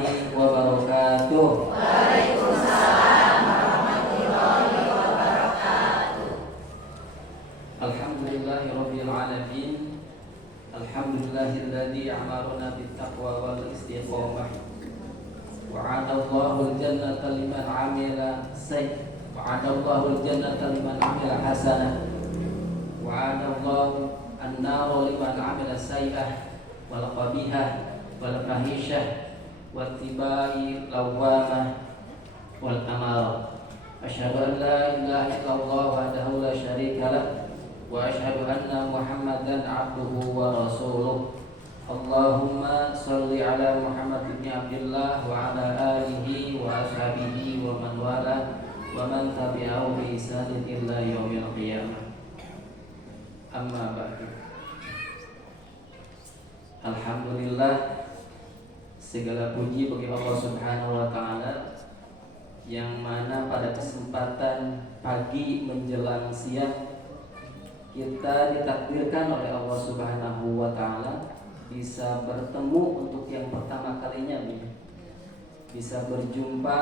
warahmatullahi wabarakatuh. Waalaikumsalam warahmatullahi wabarakatuh. Alhamdulillahirabbil alamin. Alhamdulillahilladzi amarna bittaqwa wal istiqamah. Wa'adallahu al-jannata liman 'amila wa'adallahu al-jannata liman 'amila hasanah. Wa'adallahu an-nara liman 'amila sayyi'ah wal qabihah wal fahisyah wattiba'i lawamah wal amarah. Asyhadu an la ilaha illallah wahdahu la syarika lah wa asyhadu anna Muhammadan abduhu wa rasuluh. Allahumma shalli ala Muhammad ibn Abdillah wa ala alihi wa ashabihi wa man wala wa man tabi'ahu bi ihsanin ila yaumil qiyamah. Amma ba'du. Alhamdulillah, segala puji bagi Allah Subhanahu wa taala yang mana pada kesempatan pagi menjelang siang kita ditakdirkan oleh Allah Subhanahu wa taala bisa bertemu untuk yang pertama kalinya, bisa berjumpa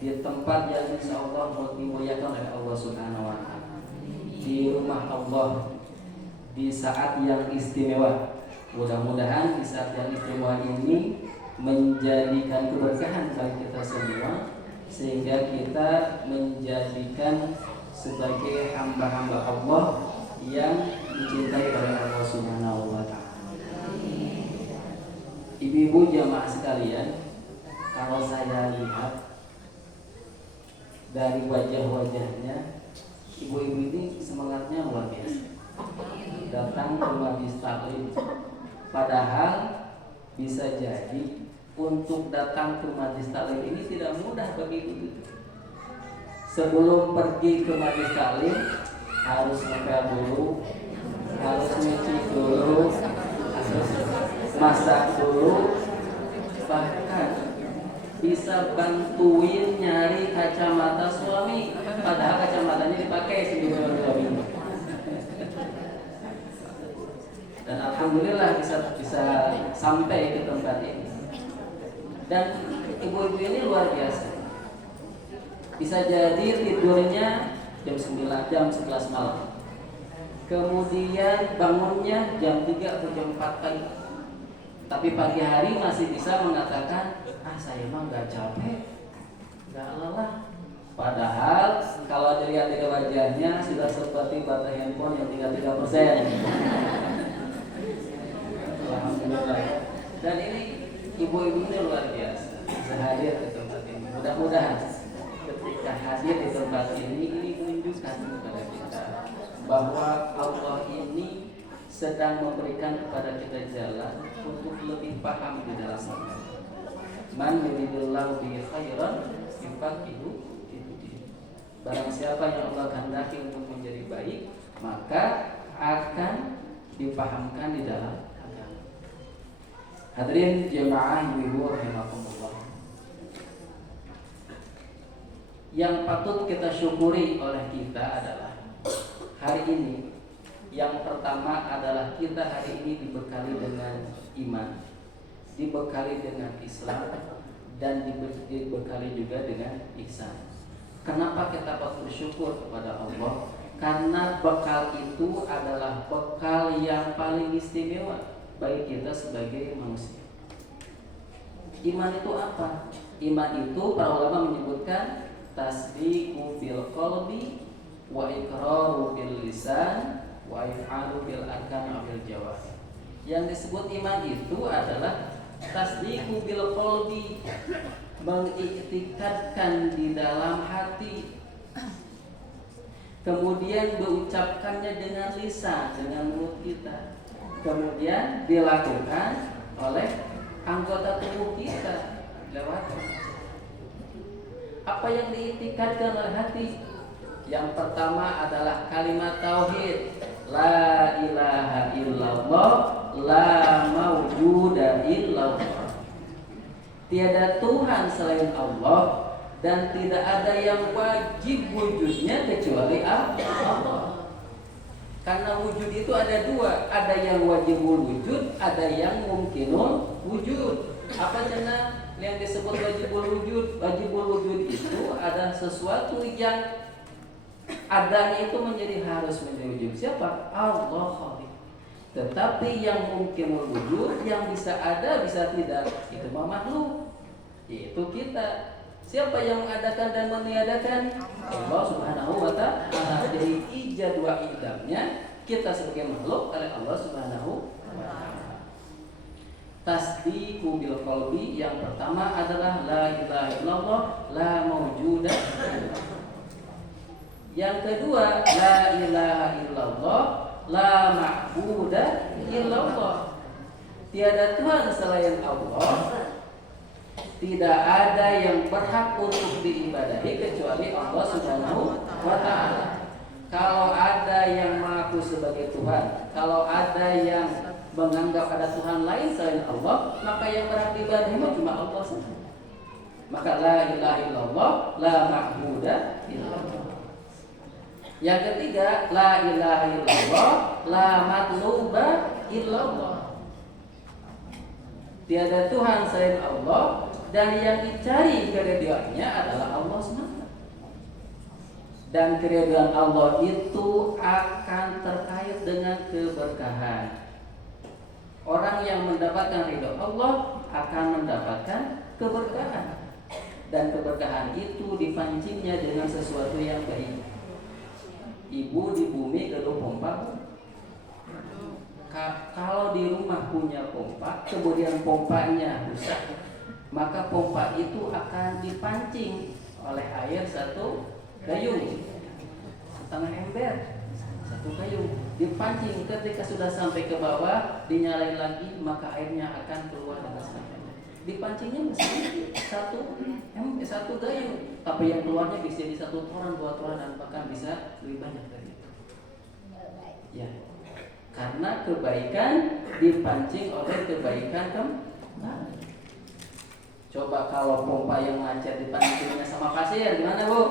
di tempat yang insyaallah dimuliakan oleh Allah Subhanahu wa taala, di rumah Allah, di saat yang istimewa. Mudah-mudahan di saat yang istimewa ini menjadikan keberkahan bagi kita semua, sehingga kita menjadikan sebagai hamba-hamba Allah yang dicintai oleh Allah Subhanahu wa taala. Ibu-ibu jamaah sekalian, kalau saya lihat dari wajah-wajahnya, ibu-ibu ini semangatnya luar biasa. Datang ke majlis taklim, padahal bisa jadi untuk datang ke majlis taklim ini tidak mudah bagi ibu. Sebelum pergi ke majlis taklim harus ngepel dulu, harus nyuci dulu, harus masak dulu, bahkan bisa bantuin nyari kacamata suami, padahal kacamatanya dipakai sendiri suami. Dan alhamdulillah bisa sampai ke tempat ini. Dan ibu-ibu ini luar biasa. Bisa jadi tidurnya jam 9, jam 11 malam. Kemudian bangunnya jam 3 atau jam 4 pagi. Tapi pagi hari masih bisa mengatakan, saya mah gak capek, gak lelah. Padahal kalau dilihat dari wajahnya sudah seperti baterai handphone yang tinggal 3%. Alhamdulillah. Dan ini ibu-ibu ini luar biasa bisa hadir di tempat ini. Mudah-mudahan ketika hadir di tempat ini menunjukkan kepada kita bahwa Allah ini sedang memberikan kepada kita jalan untuk lebih paham di dalam agama. Man yuridillahu bihi khairan yufaqihu fiddin. Barang siapa yang Allah kehendaki untuk menjadi baik, maka akan dipahamkan di dalam agama. Hadirin jemaah ibu rahimakumullah, yang patut kita syukuri oleh kita adalah hari ini. Yang pertama adalah kita hari ini dibekali dengan iman, dibekali dengan Islam, dan dibekali juga dengan ihsan. Kenapa kita patut bersyukur kepada Allah? Karena bekal itu adalah bekal yang paling istimewa bagi kita sebagai manusia. Iman itu apa? Iman itu para ulama menyebutkan tasdiqu bil qalbi wa iqraru bil lisan wa if'alu bil arkan bil jawarih. Yang disebut iman itu adalah tasdiqu bil qalbi, mengiktikadkan di dalam hati, kemudian diucapkannya dengan lisan, dengan mulut kita, kemudian dilakukan oleh anggota tubuh kita lewat apa yang diiktikadkan oleh hati. Yang pertama adalah kalimat tauhid, la ilaha illallah, la mawjuda illallah. Tiada Tuhan selain Allah dan tidak ada yang wajib wujudnya kecuali Allah. Karena wujud itu ada dua, ada yang wajibul wujud, ada yang mungkinul wujud. Apa cenah yang disebut wajibul wujud? Wajibul wujud itu ada sesuatu yang adanya itu menjadi harus menjadi wujud. Siapa? Allah khaliq. Tetapi yang mungkin wujud, yang bisa ada bisa tidak, itu mah makhluk. Yaitu kita. Siapa yang mengadakan dan meniadakan? Allah Subhanahu wa ta'ala. Jadi ijad wa idamnya kita sebagai makhluk oleh Allah Subhanahu wa ta'ala. Tasdiqu bil qalbi yang pertama adalah la ilaha illallah la maujuda. Yang kedua la ilaha illallah la ma'buda illallah. Tiada Tuhan selain Allah. Tidak ada yang berhak untuk diibadahi kecuali Allah Subhanahu wa ta'ala. Kalau ada yang mengaku sebagai Tuhan, kalau ada yang menganggap ada Tuhan lain selain Allah, maka yang berhak diibadahi cuma Allah saja. Maka la ilaha illallah la ma'buda illallah. Yang ketiga la ilaha illallah la matluba illallah. Tiada Tuhan selain Allah dan yang dicari keridhaannya adalah Allah semata. Dan keridhaan Allah itu akan terkait dengan keberkahan. Orang yang mendapatkan ridha Allah akan mendapatkan keberkahan. Dan keberkahan itu dipancingnya dengan sesuatu yang baik. Ibu di bumi gedung pompa. Kalau di rumah punya pompa, kemudian pompanya rusak, maka pompa itu akan dipancing oleh air satu gayung, setengah ember, satu gayung dipancing. Ketika sudah sampai ke bawah, dinyalain lagi, maka airnya akan keluar dengan sendirinya. Dipancingnya masih sedikit, satu gayung, tapi yang keluarnya bisa di 1 toran, 2 toran, dan bahkan bisa lebih banyak dari itu. Ya, karena kebaikan dipancing oleh kebaikan kembali. Coba kalau pompa yang macet dipancingnya sama pasir, gimana Bu?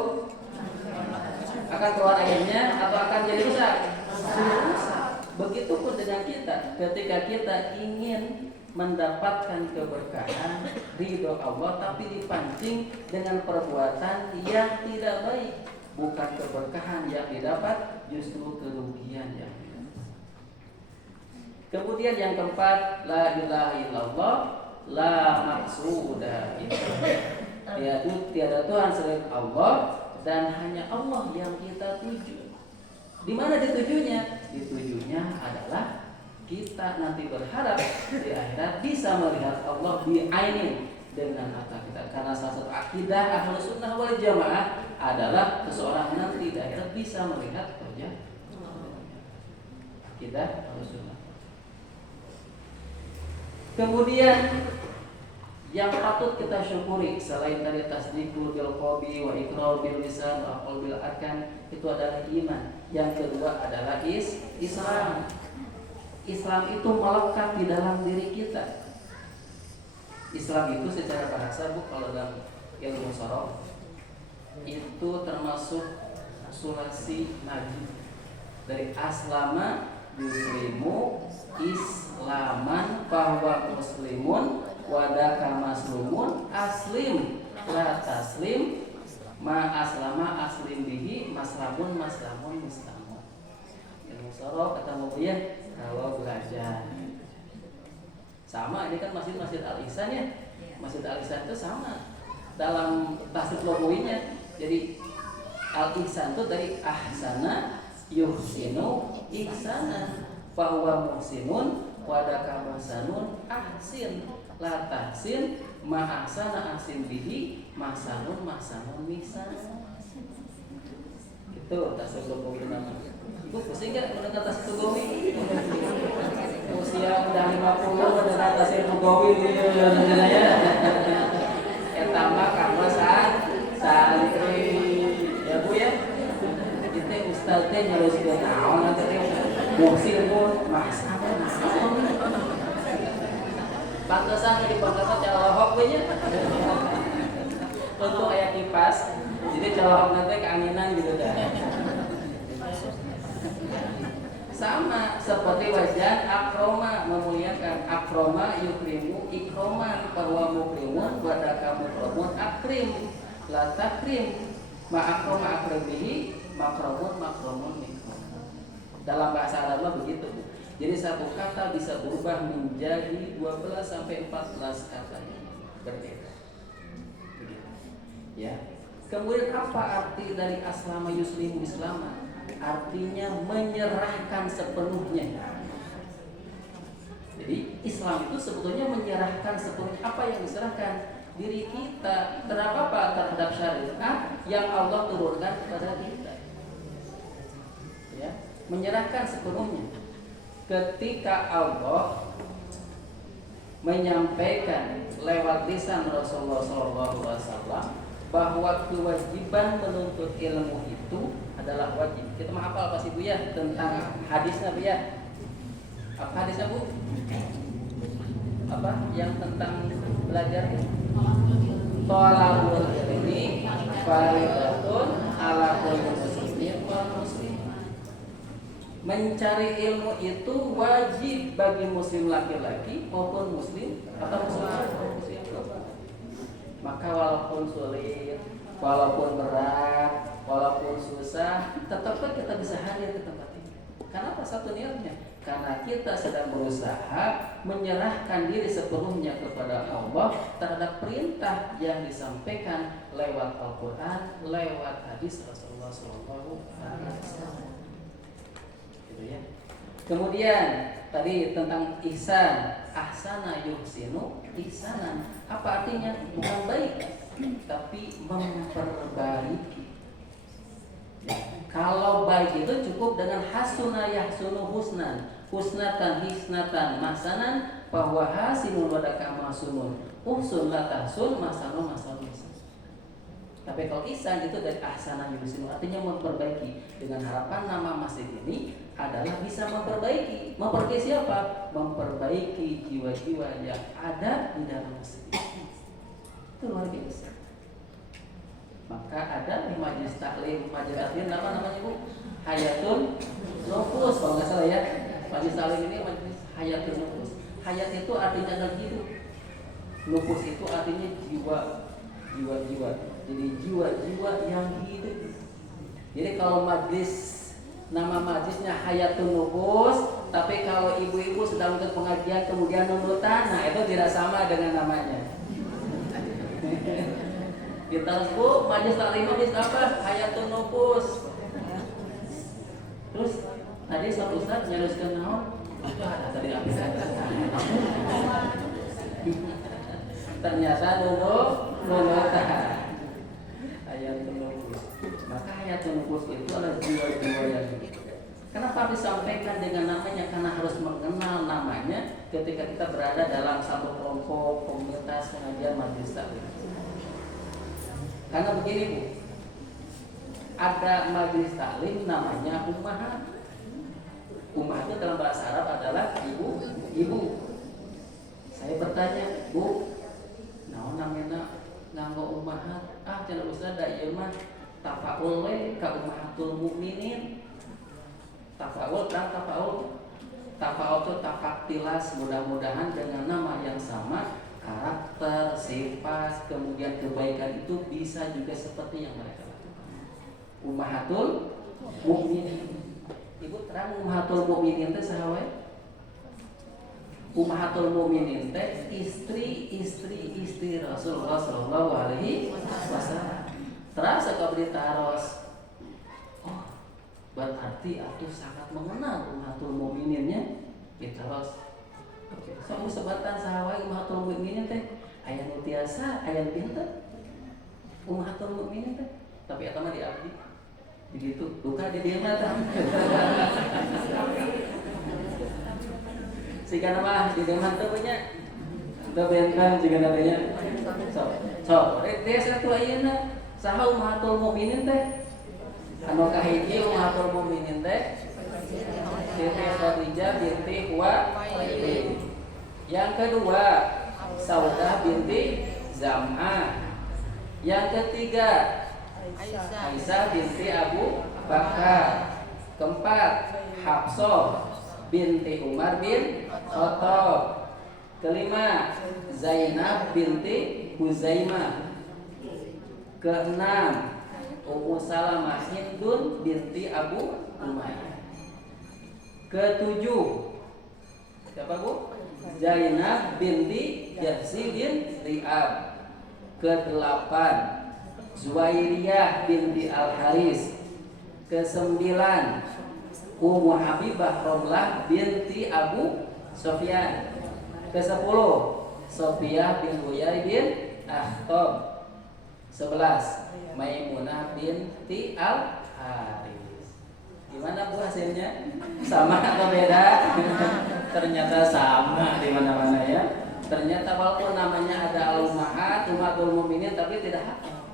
Akan keluar airnya atau akan jadi rusak? Rusak. Begitupun dengan kita, ketika kita ingin mendapatkan keberkahan, ridho Allah, tapi dipancing dengan perbuatan yang tidak baik, bukan keberkahan yang didapat, justru kerugian yang didapat. Kemudian yang keempat, la ilaha illallah la maksuda. Tiada Tuhan selain Allah dan hanya Allah yang kita tuju. Di mana ditujunya? Ditujunya adalah kita nanti berharap di akhirat bisa melihat Allah bi'ainin dengan mata kita. Karena salah satu akidah Ahlus Sunnah wal Jamaah adalah seseorang nanti di akhirat bisa melihat wajah Allah. Akidah Ahlus Sunnah. Kemudian yang patut kita syukuri selain dari tasdiqul bil qalbi wa iqrar bil lisan wa qaul bil arkan, itu adalah iman. Yang kedua adalah Islam. Islam itu melekat di dalam diri kita. Islam itu secara bahasa Bu, kalau dalam ilmu sorof itu termasuk sulasi najib dari aslama yuslimu islaman bahwa muslimun wadaka maslumun aslim la taslim ma aslama aslim bihi maslamun maslamun muslamun. Ilmu sorof kata Mu'ayyad kalau belajar sama, ini kan masjid Al-Ihsan ya. Masjid Al-Ihsan itu sama dalam tasrif logoinya. Jadi Al-Ihsan itu dari ahsana yuhsinu ihsana bahwa muhsinun wadaka muhsanun ahsin la tahsin ma ahsana ahsin bihi mahsanun mahsanun mihsan. Itu tasrif logowi namanya. Ibu pusing gak mendengar tasrif logowi? Usia udah 50 mendengar tasrif logowi gitu ya. Etama kamu santri ya Bu ya. Kita ustaz teh nyaloskeun naon nanti muhsin pun mahsanun. Pantesan di pantesan celohok we nya. Untuk aya kipas. Jadi celohok nanti keanginan gitu dah. Sama sama seperti wajan akroma, memuliakan. Akroma yukrimu ikroman, bahwa mukrimun wadaka mukromun akrim la takrim ma akroma akrimihi makromun mikromun. Dalam bahasa Arab begitu. Jadi satu kata bisa berubah menjadi 12 sampai 14 kata berbeda. Ya. Kemudian apa arti dari aslama yuslimu islama? Artinya menyerahkan sepenuhnya. Jadi Islam itu sebetulnya menyerahkan sepenuhnya. Apa yang diserahkan? Diri kita terhadap apa? Terhadap syariat yang Allah turunkan kepada kita. Ya, menyerahkan sepenuhnya. Ketika Allah menyampaikan lewat lisan Rasulullah SAW bahwa kewajiban menuntut ilmu itu adalah wajib. Kita menghafal pasti Bu ya tentang hadisnya Bu ya. Apa hadisnya Bu? Apa yang tentang belajar? Thalabul ilmi fardhatun ala kulli muslimin wal muslim. Mencari ilmu itu wajib bagi muslim laki-laki maupun muslim atau muslim perempuan. Maka walaupun sulit, walaupun berat, walaupun susah, tetaplah kita bisa hadir ke tempat ini. Kenapa? Satu niatnya, karena kita sedang berusaha menyerahkan diri sepenuhnya kepada Allah terhadap perintah yang disampaikan lewat Al-Quran, lewat hadis Rasulullah SAW. Gitu ya. Kemudian tadi tentang ihsan, ahsana yuhsinu ihsanan. Apa artinya? Bukan baik, tapi memperbaiki. Ya. Kalau baik itu cukup dengan hasuna yahsunu husnan, husnatan hisnatan masanan, bahwa hasinun wadaka masunun, uhsun la tahsun masanun masanun. Tapi kalau ihsan itu dari ahsana yuhsinu, artinya memperbaiki. Dengan harapan nama masjid ini adalah bisa memperbaiki. Memperbaiki siapa? Memperbaiki jiwa-jiwa yang ada di dalam masjid. Itu luar biasa. Maka ada di majelis taklim namanya Bu? Hayatun Nufus, kalau nggak salah ya. Majelis taklim ini majelis Hayatun Nufus. Hayat itu artinya adalah hidup. Nufus itu artinya jiwa-jiwa. Jadi jiwa-jiwa yang hidup. Jadi kalau majelis, nama majelisnya Hayatun Nufus, tapi kalau ibu-ibu sedang untuk pengajian kemudian nunutan, nah itu tidak sama dengan namanya. Kita Bu, majelis taklim majelis apa? Hayatun Nufus. Terus tadi suatu Ustaz nyeruskan naon? Ada tadi apa? Ternyata nunutan. Hayatun Nufus. Maka Hayatun Nufus itu adalah jiwa-jiwa yang hidup. Kenapa disampaikan dengan namanya? Karena harus mengenal namanya ketika kita berada dalam satu kelompok, komunitas, pengajian, majelis taklim. Karena begini Bu, ada majelis taklim namanya ummahat. Ummahat itu dalam bahasa Arab adalah ibu. Saya bertanya, Bu, naon namanya nganggo ummahat? Cenah Ustaz da ieu mah tafaul we ka ummahatul mukminin. Tafaul itu tafaktilas, mudah-mudahan dengan nama yang sama, karakter, sifat, kemudian kebaikan itu bisa juga seperti yang mereka lakukan. Ummahatul mukminin. Ibu terang ummahatul mukminin teh saha wae? Ummahatul mukminin teh istri Rasulullah sallallahu alaihi wasallam. Terasa ka berita aros. Oh, berarti atuh sangat mengenal ummahatul mukmininnya. Kita harus sama sebatan sahawae ummahatul mukminin teh aya nu tiasa, aya nu pinter. Ummahatul mukminin teh, tapi eta mah di abdi. Begitu, duka di dieu mah tah. Sigana mah di dieu mah teu nya. Teu bentang sigana teh nya. So, dia satu ayeuna saha ummahatul mukminin teh? Anu kahiji ummahatul mukminin teh Siti Khadijah binti Khuwailid. Yang kedua Saudah binti Zam'ah. Yang ketiga Aisyah binti Abu Bakar. Keempat Hafsah binti Umar bin Khattab. Kelima, Zainab binti Huzaimah. Keenam, Ummu Salamah Hindun binti Abu Umayyah. Ketujuh, siapa Bu? Zainab binti Jahsi bin Ri'ab. Kedelapan, Zuwairiyah binti Al-Haris. Kesembilan, Ummu Habibah Romlah binti Abu Sofyan. Kesepuluh, Sofiyah bin Huyai bin Akhtab. 11, Maimunah binti Al-Haris. Gimana Bu hasilnya? Sama atau beda? Ternyata sama di mana-mana ya. Ternyata walaupun namanya ada Al-Ummahat, Ummatul Mukminin, tapi tidak hafal.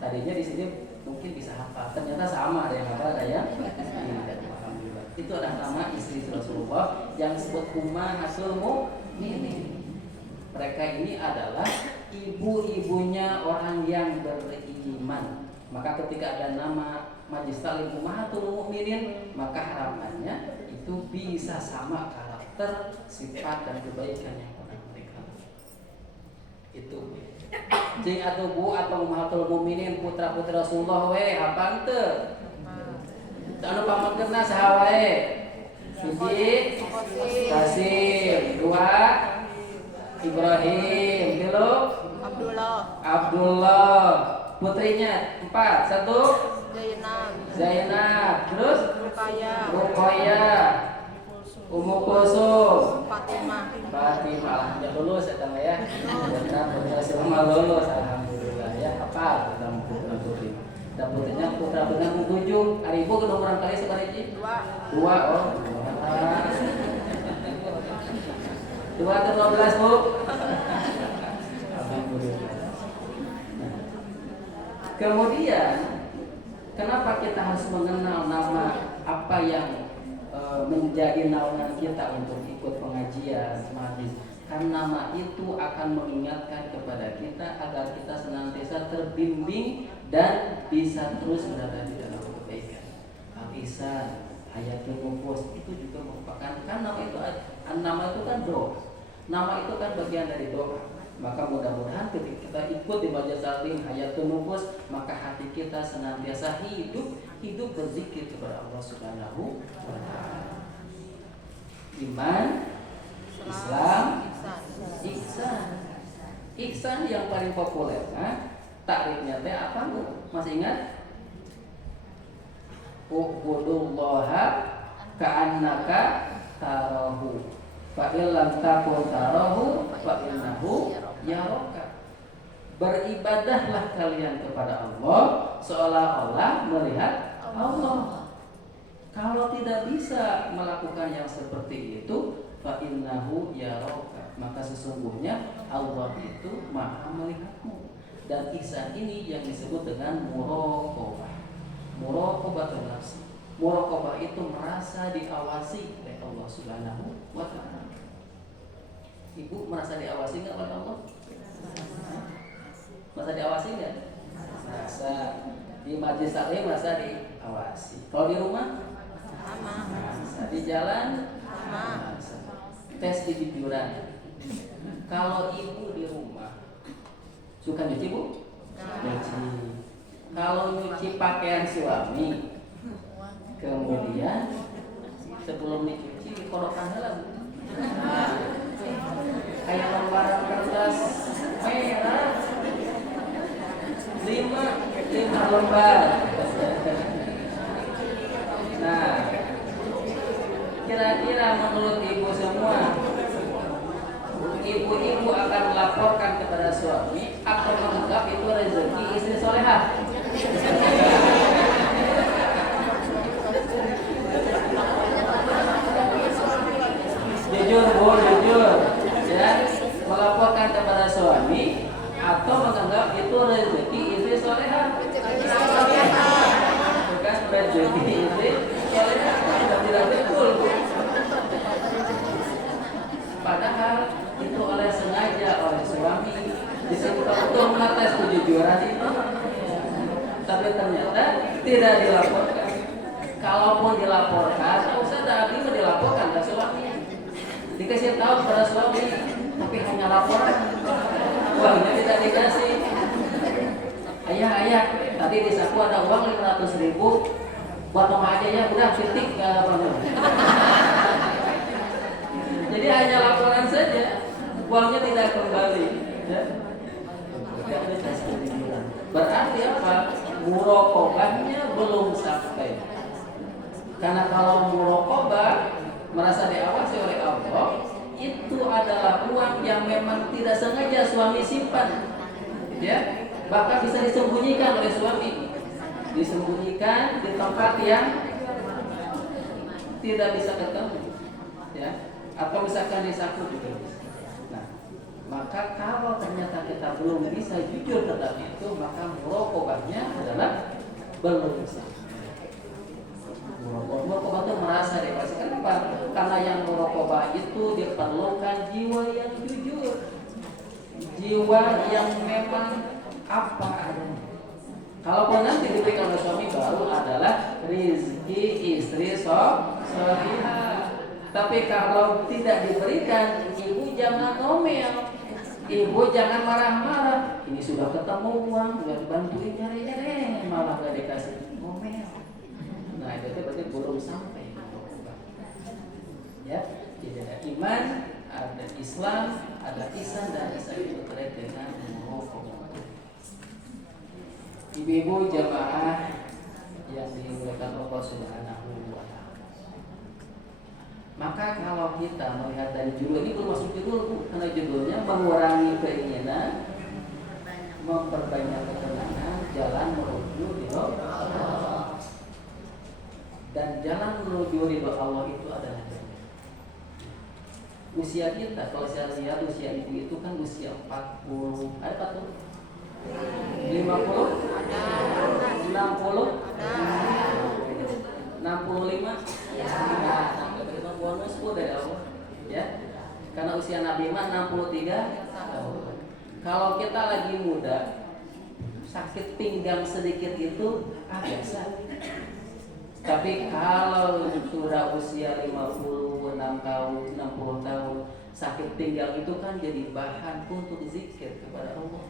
Tadinya di sini mungkin bisa hafal. Ternyata sama, ada yang hafal, ada yang tidak. Alhamdulillah. Itu adalah nama istri Rasulullah yang disebut Ummahatul Mukminin. Mereka ini adalah ibu-ibunya orang yang beriman. Maka ketika ada nama Majlis Taklim Ummahatul Mukminin, maka harapannya itu bisa sama karakter, sifat dan kebaikan yang pernah mereka. Itu. Cing atuh Bu atau Ummahatul Mukminin putra-putri Rasulullah we hafal teu? Anu pamakeunna saha wae? Hiji Qasim, dua Ibrahim, tilu Abdullah, putrinya empat, satu Zainab, terus Ruqayyah, Ummu Kulsum, Fatimah. Alhamdulillah lulus ya Tang ya. Berhasil lulus alhamdulillah ya. Hafal tentang putri. Dan putrinya putra benang 7. Ari ibu ke nomor kali sabaraha? 2. Oh. 2 ke 12 Bu. Alhamdulillah. Kemudian kenapa kita harus mengenal nama apa yang menjadi naungan kita untuk ikut pengajian majlis? Karena nama itu akan mengingatkan kepada kita agar kita senantiasa terbimbing dan bisa terus berada di dalam kebaikan. Al-Ihsan, Hayatul Nufus itu juga merupakan, kan nama itu kan doa. Nama itu kan bagian dari doa. Maka mudah-mudahan ketika kita ikut di Majlis Taklim Hayatul Nufus, maka hati kita senantiasa hidup berzikir kepada Allah Subhanahu wa taala. Iman, Islam, ihsan. Ihsan yang paling populer, takrifnya teh apa Bu? Masih ingat? U'budullaha ka'annaka tarahu. Fa illam takun tarahu fa innahu yaraka. Beribadahlah kalian kepada Allah seolah-olah melihat Allah. Kalau tidak bisa melakukan yang seperti itu, fa innahu yaraka, maka sesungguhnya Allah itu Maha melihatmu. Dan ihsan ini yang disebut dengan muraqabah. Muraqabatun nafsi. Muraqabah itu merasa diawasi oleh Allah Subhanahu wa taala. Ibu merasa diawasi enggak oleh Allah? Merasa diawasi enggak? Merasa. Di Majlis Taklim merasa diawasi. Kalau di rumah? Merasa. Di jalan? Merasa. Tes di pikiran. Kalau ibu di rumah suka nyuci Bu? Nyuci. Kalau nyuci pakaian suami, kemudian sebelum dicuci dikodokkan heula Bu. Kayak lembaran kertas merah 5 lembar. Nah, kira-kira menurut ibu semua, ibu-ibu akan melaporkan kepada suami atau menganggap itu rezeki istri solehah? Jujur Bu, jujur ya, melaporkan kepada suami atau menganggap itu rezeki istri solehah? Bukan rezeki istri solehah, tidak betul Bu. Padahal itu oleh sengaja oleh suami disebut untuk mengetes kejujuran itu, tapi ternyata tidak dilaporkan. Kalaupun dilaporkan, Ustaz tadi dilaporkan ke suami, dikasih tahu kepada suami, tapi hanya laporan, uangnya tidak dikasih. Ayah, tadi di saku ada uang 500.000, buat mama aja ya, udah titik nggak apa-apa. Jadi hanya laporan saja, uangnya tidak kembali. Ya. Berarti apa? Muraqabahnya belum sampai. Karena kalau muraqabah merasa diawasi oleh Allah, itu adalah uang yang memang tidak sengaja suami simpan, ya, bahkan bisa disembunyikan oleh suami, disembunyikan di tempat yang tidak bisa ketemu, ya, atau misalkan di saku juga bisa. Nah, maka kalau ternyata kita belum bisa jujur tentang itu, maka muraqabahnya adalah belum bisa. Muraqabah itu merasa diawasi. Kenapa? Karena yang muraqabah itu diperlukan jiwa yang jujur, jiwa yang memang apa adanya. Kalaupun nanti diberikan oleh suami baru adalah rizki istri sholihah. Tapi kalau tidak diberikan, ibu jangan ngomel, ibu jangan marah-marah. Ini sudah ketemu uang, nggak dibantuin nyari, malah nggak dikasih, ngomel. Nah itu berarti belum sampai. Ya, jadi ada iman, ada Islam, ada ihsan, dan ihsan itu terkait dengan muraqabah. Ibu-ibu jamaah yang dimuliakan Allah Subhanahu wa Ta'ala. Maka kalau kita melihat dari judul ini, belum masuk judul, karena judulnya mengurangi keinginan, memperbanyak ketenangan, jalan menuju ridho Allah. Dan jalan menuju ridho Allah itu adalah usia kita. Kalau saya lihat usia ibu itu kan usia 40, ada 40? 50? 60? 65? Ya, sampai bonus pun dari Allah. Ya. Karena usia Nabi mah 63 tahun. Kalau kita lagi muda, sakit pinggang sedikit itu biasa. Tapi kalau sudah usia 56 tahun, 60 tahun, sakit pinggang itu kan jadi bahan untuk zikir kepada Allah.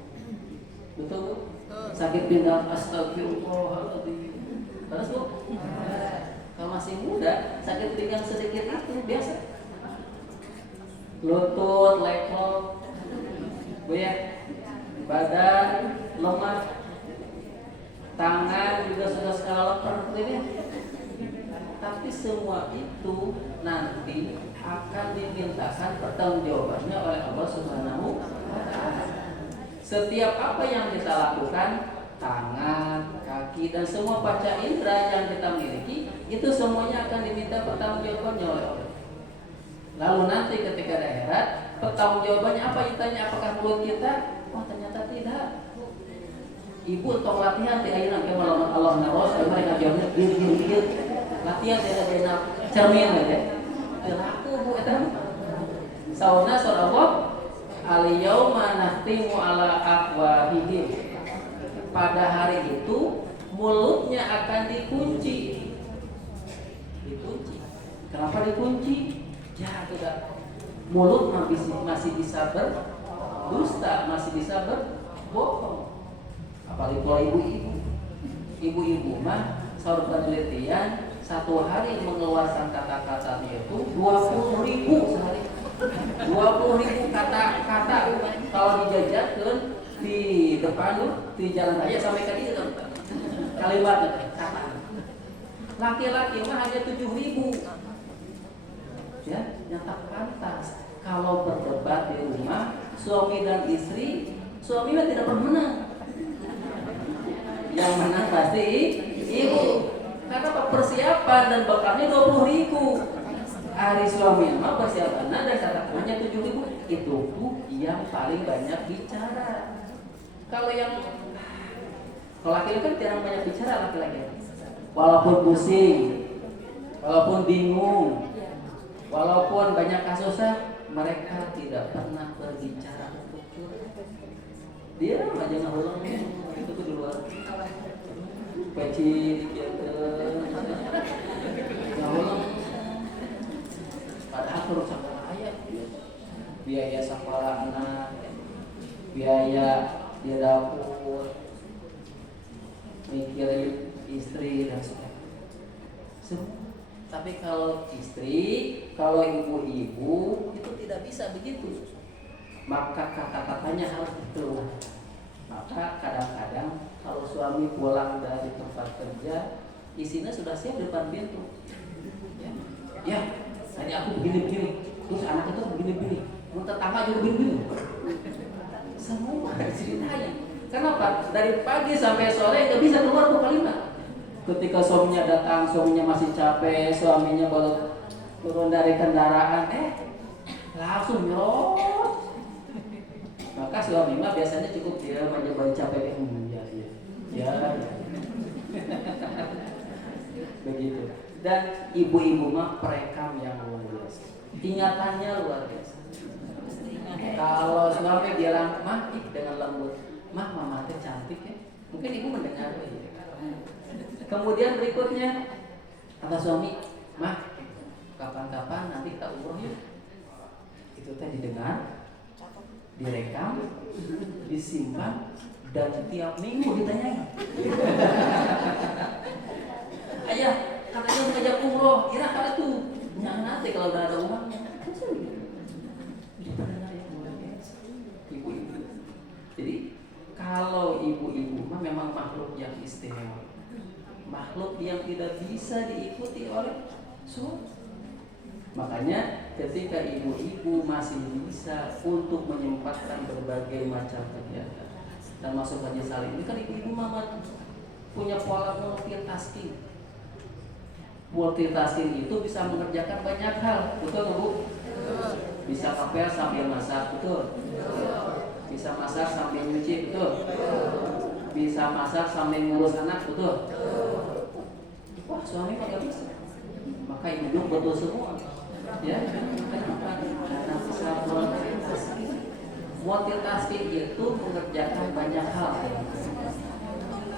Betul? Sakit pinggang, astagfirullahaladzim. Terus Bu? Kalau masih muda, sakit pinggang sedikit itu biasa. Lutut, level, Bu ya, badan lemah, tangan juga sudah skala lemah, ya. Tapi semua itu nanti akan dimintakan pertanggungjawabannya oleh Allah Subhanahu wa Ta'ala. Setiap apa yang kita lakukan, tangan, kaki, dan semua panca indera yang kita miliki, itu semuanya akan diminta pertanggungjawabannya oleh Allah. Lalu nanti ketika di akhirat, pertanggungjawabannya apa? Ditanya apakah mulut kita? Wah, ternyata tidak. Ibu tong latihan di ayeuna kemana Allah naros, mereka jawabnya gil. Latihan dia cermin aja. Laku Bu eta. Sauna surah Allah, al-yauma nahtimu ala afwahihim. Pada hari itu mulutnya akan dikunci. Dikunci. Kenapa dikunci? Ya, tidak. Mulut masih bisa berdusta, masih bisa berbohong. Apalagi kalau ibu-ibu mah saur penelitian satu hari mengeluarkan kata-katanya itu 20.000 sehari. 20.000 kata-kata kalau dijajakan di depan di jalan raya sampai ke itu kalimat kata. Laki-laki mah hanya 7.000. Ya, nyata pantas. Kalau berdebat di rumah suami dan istri, suaminya tidak pernah menang. Yang menang pasti ibu. Karena persiapan dan bekalnya 20.000. Hari suami mah persiapan dan katakannya 7.000. Itu tuh yang paling banyak bicara. Kalau laki-laki kan jarang banyak bicara laki-laki. Walaupun pusing, walaupun bingung, walaupun banyak kasusnya, mereka tidak pernah berbicara untuk curhat. Dia aja ngahulang itu tuh di luar. Peci dikieukeun. Ngahulang biaya sekolah anak, biaya di dapur, mikirin istri dan sebagainya. Tapi kalau istri, kalau ibu-ibu itu tidak bisa begitu. Maka kata-katanya harus dikeluar. Maka kadang-kadang kalau suami pulang dari tempat kerja, istrinya sudah siap depan pintu. Ya, tadi aku begini-begini, terus anak itu begini-begini, tetangga juga begini-begini. Semua ceritanya. Kenapa? Dari pagi sampai sore nggak bisa keluar tuh kalimat. Ketika suaminya datang, suaminya masih capek, suaminya baru turun dari kendaraan, langsung nyerot. Maka suami mah biasanya cukup dia aja baru capek, ya. Begitu. Dan ibu-ibu mah perekam yang luar biasa. Ingatannya luar biasa. Kalau suami bilang, "Mah, dengan lembut, Mah, mama teh cantik ya." Mungkin ibu mendengar. Kemudian berikutnya kata suami, "Mah, kapan-kapan nanti kita umroh yuk." Itu teh didengar, direkam, disimpan, dan tiap minggu ditanyain. Ayah, katanya mau ngajak umroh, kira kali tuh nyang nanti kalau udah ada uangnya. Ibu-ibu. Jadi kalau ibu-ibu mah memang makhluk yang istimewa, makhluk yang tidak bisa diikuti oleh suami. Makanya ketika ibu-ibu masih bisa untuk menyempatkan berbagai macam kegiatan, termasuk haji saling ini kan ibu-ibu mama punya pola multitasking. Multitasking itu bisa mengerjakan banyak hal, betul nggak Bu? Bisa ngepel sambil masak, betul? Bisa masak sambil nyuci, betul? Bisa masak sambil ngurus anak, betul? Wah, suami kagak bisa. Maka ibu betul semua. Ya, kenapa? Karena bisa multitasking. Multitasking itu mengerjakan banyak hal.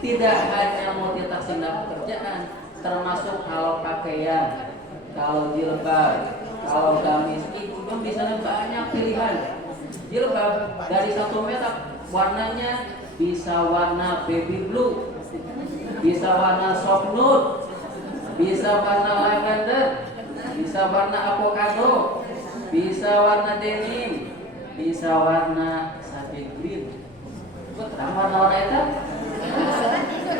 Tidak hanya multitasking dalam pekerjaan, termasuk kalau pakaian, kalau jilbab, kalau gamis, itu kan bisa banyak pilihan. Jilbab dari 1 meter warnanya bisa warna baby blue, bisa warna soft nude, bisa warna lavender, bisa warna avocado, bisa warna denim, bisa warna sage green. Betul warna-warna itu?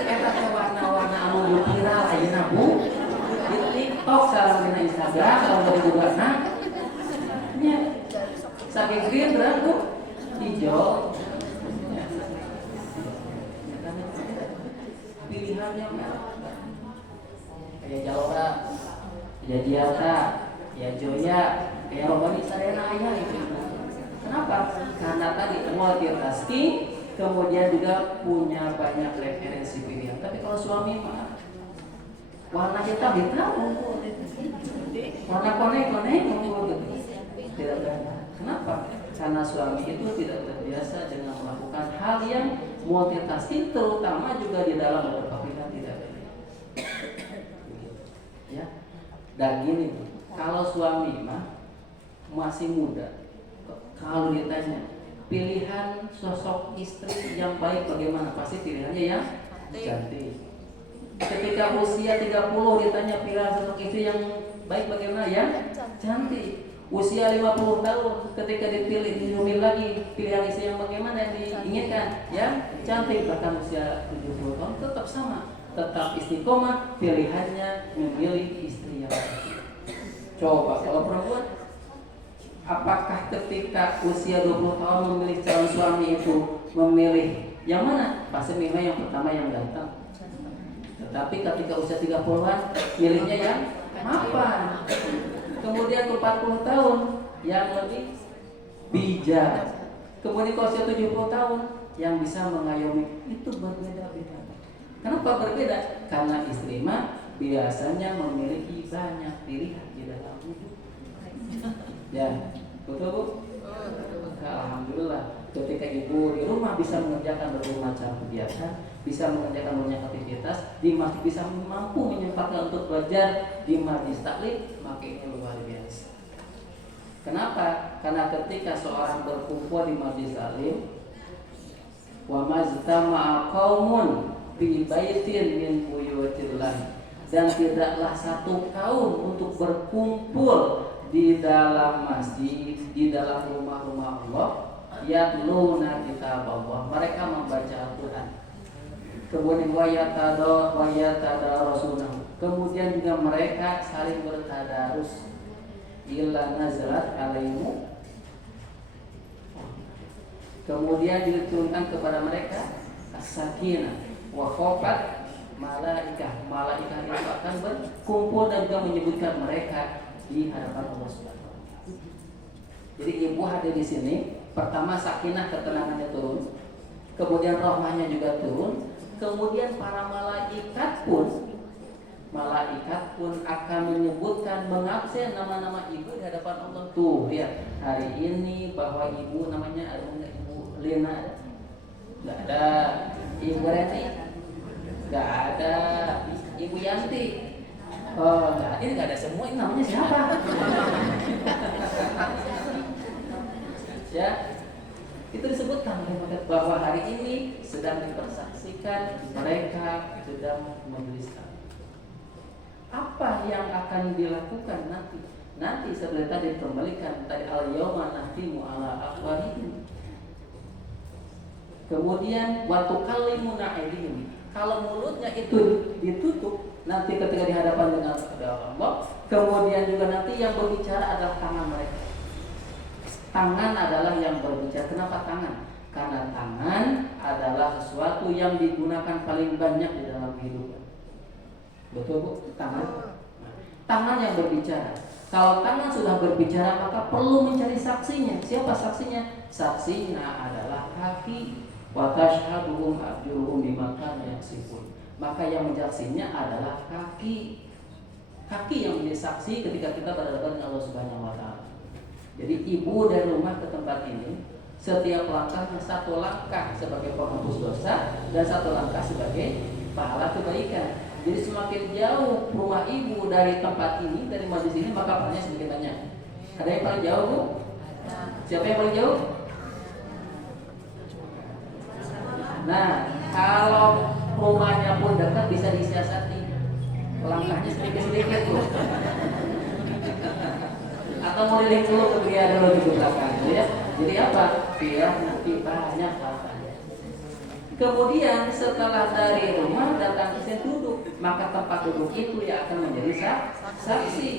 Eta warna-warna anu viral ayeuna Bu. Di TikTok sareng dina Instagram sareng dari Google-na. Nya sage green berarti Bu hijau. Pilihannya kayak Jalora, ya Diata, ya Joya, kayak Robani Sarena aya itu. Kenapa? Karena tadi multitasking, kemudian juga punya banyak referensi pilihan. Tapi kalau suami mah warna hitam unggul, warna kuning unggul gitu. Tidak ada. Kenapa? Karena suami itu tidak terbiasa dengan melakukan hal yang multitasking, terutama juga di dalam beberapa pilihan tidak ada. Ya. Dan gini, kalau suami mah masih muda, kalau ditanya pilihan sosok istri yang baik bagaimana, pasti pilihannya yang cantik. Ketika usia 30 ditanya pilihan sosok istri yang baik bagaimana, yang cantik. Usia 50 tahun ketika dipilih diumil lagi pilihan istri yang bagaimana yang diinginkan, yang cantik. Bahkan usia 70 tahun tetap sama, tetap istiqomah pilihannya memilih istri yang cantik. Coba kalau perempuan, apakah ketika usia 20 tahun memilih calon suami itu memilih yang mana? Pasti memang yang pertama yang ganteng. Tetapi ketika usia 30-an milihnya yang mapan. Kemudian ke 40 tahun yang lebih bijak. Kemudian ke usia 70 tahun yang bisa mengayomi. Itu berbeda-beda. Kenapa berbeda? Karena istri mah biasanya memiliki banyak pilihan di dalam hidup. Ya, betul Bu? Alhamdulillah, ketika ibu di rumah bisa mengerjakan berbagai macam kegiatan, bisa mengerjakan banyak aktivitas, di masjid bisa mampu menyempatkan untuk belajar di majlis taklim, makanya luar biasa. Kenapa? Karena ketika seorang berkumpul di majlis taklim, wa majtama'a qaumun fi baitin min buyutillah, dan tidaklah satu kaum untuk berkumpul di dalam masjid, di dalam rumah-rumah Allah, yatluna kitab Allah, mereka membaca Al-Quran. Kemudian wayatadarasunahu, kemudian juga mereka saling bertadarus. Illa nazalat alaihimu, kemudian diturunkan kepada mereka as-sakinah wa khafat malaikah. Malaikah itu akan berkumpul dan juga menyebutkan mereka di hadapan Allah Subhanahu wa taala. Jadi ibu hadir di sini, pertama sakinah, ketenangannya turun, kemudian rahmahnya juga turun, kemudian para malaikat pun akan menyebutkan, mengabsen nama-nama ibu di hadapan Allah. Tuh lihat, hari ini bahwa ibu namanya ada enggak? Ibu Lena? Enggak ada. Ibu Reni? Enggak ada. Ibu Yanti? Oh, enggak, ini enggak ada semua. Ini namanya siapa? Ya, itu disebutkan bahwa hari ini sedang dipersaksikan mereka sedang majelis taklim. Apa yang akan dilakukan nanti? Nanti seperti tadi dikembalikan tadi, al-yauma nahtimu ala afwahihim. Kemudian wa tukallimuna aydihim. Kalau mulutnya itu ditutup, nanti ketika di hadapan dengan Allah, kemudian juga nanti yang berbicara adalah tangan mereka. Tangan adalah yang berbicara. Kenapa tangan? Karena tangan adalah sesuatu yang digunakan paling banyak di dalam kehidupan. Betul Bu? Tangan. Tangan yang berbicara. Kalau tangan sudah berbicara, maka perlu mencari saksinya. Siapa saksinya? Saksinya adalah kaki. Wa tashhaduhum arjuluhum bima kanu yaksibun. Maka yang menyaksinya adalah kaki. Kaki yang menjadi saksi ketika kita berhadapan dengan Allah Subhanahu wa taala. Jadi ibu dari rumah ke tempat ini, setiap langkahnya satu langkah sebagai penghapus dosa dan satu langkah sebagai pahala kebaikan. Jadi semakin jauh rumah ibu dari tempat ini, dari majlis ini, maka pahalanya semakin banyak. Ada yang paling jauh Bu? Siapa yang paling jauh? Nah, kalau rumahnya pun dekat bisa disiasati, langkahnya sedikit-sedikit Bu. Atau mau liling dulu ke dia dulu di belakang, ya. Jadi apa? Biar nanti banyak pahalanya. Kemudian setelah dari rumah datang ke sini duduk, maka tempat duduk itu yang akan menjadi saksi.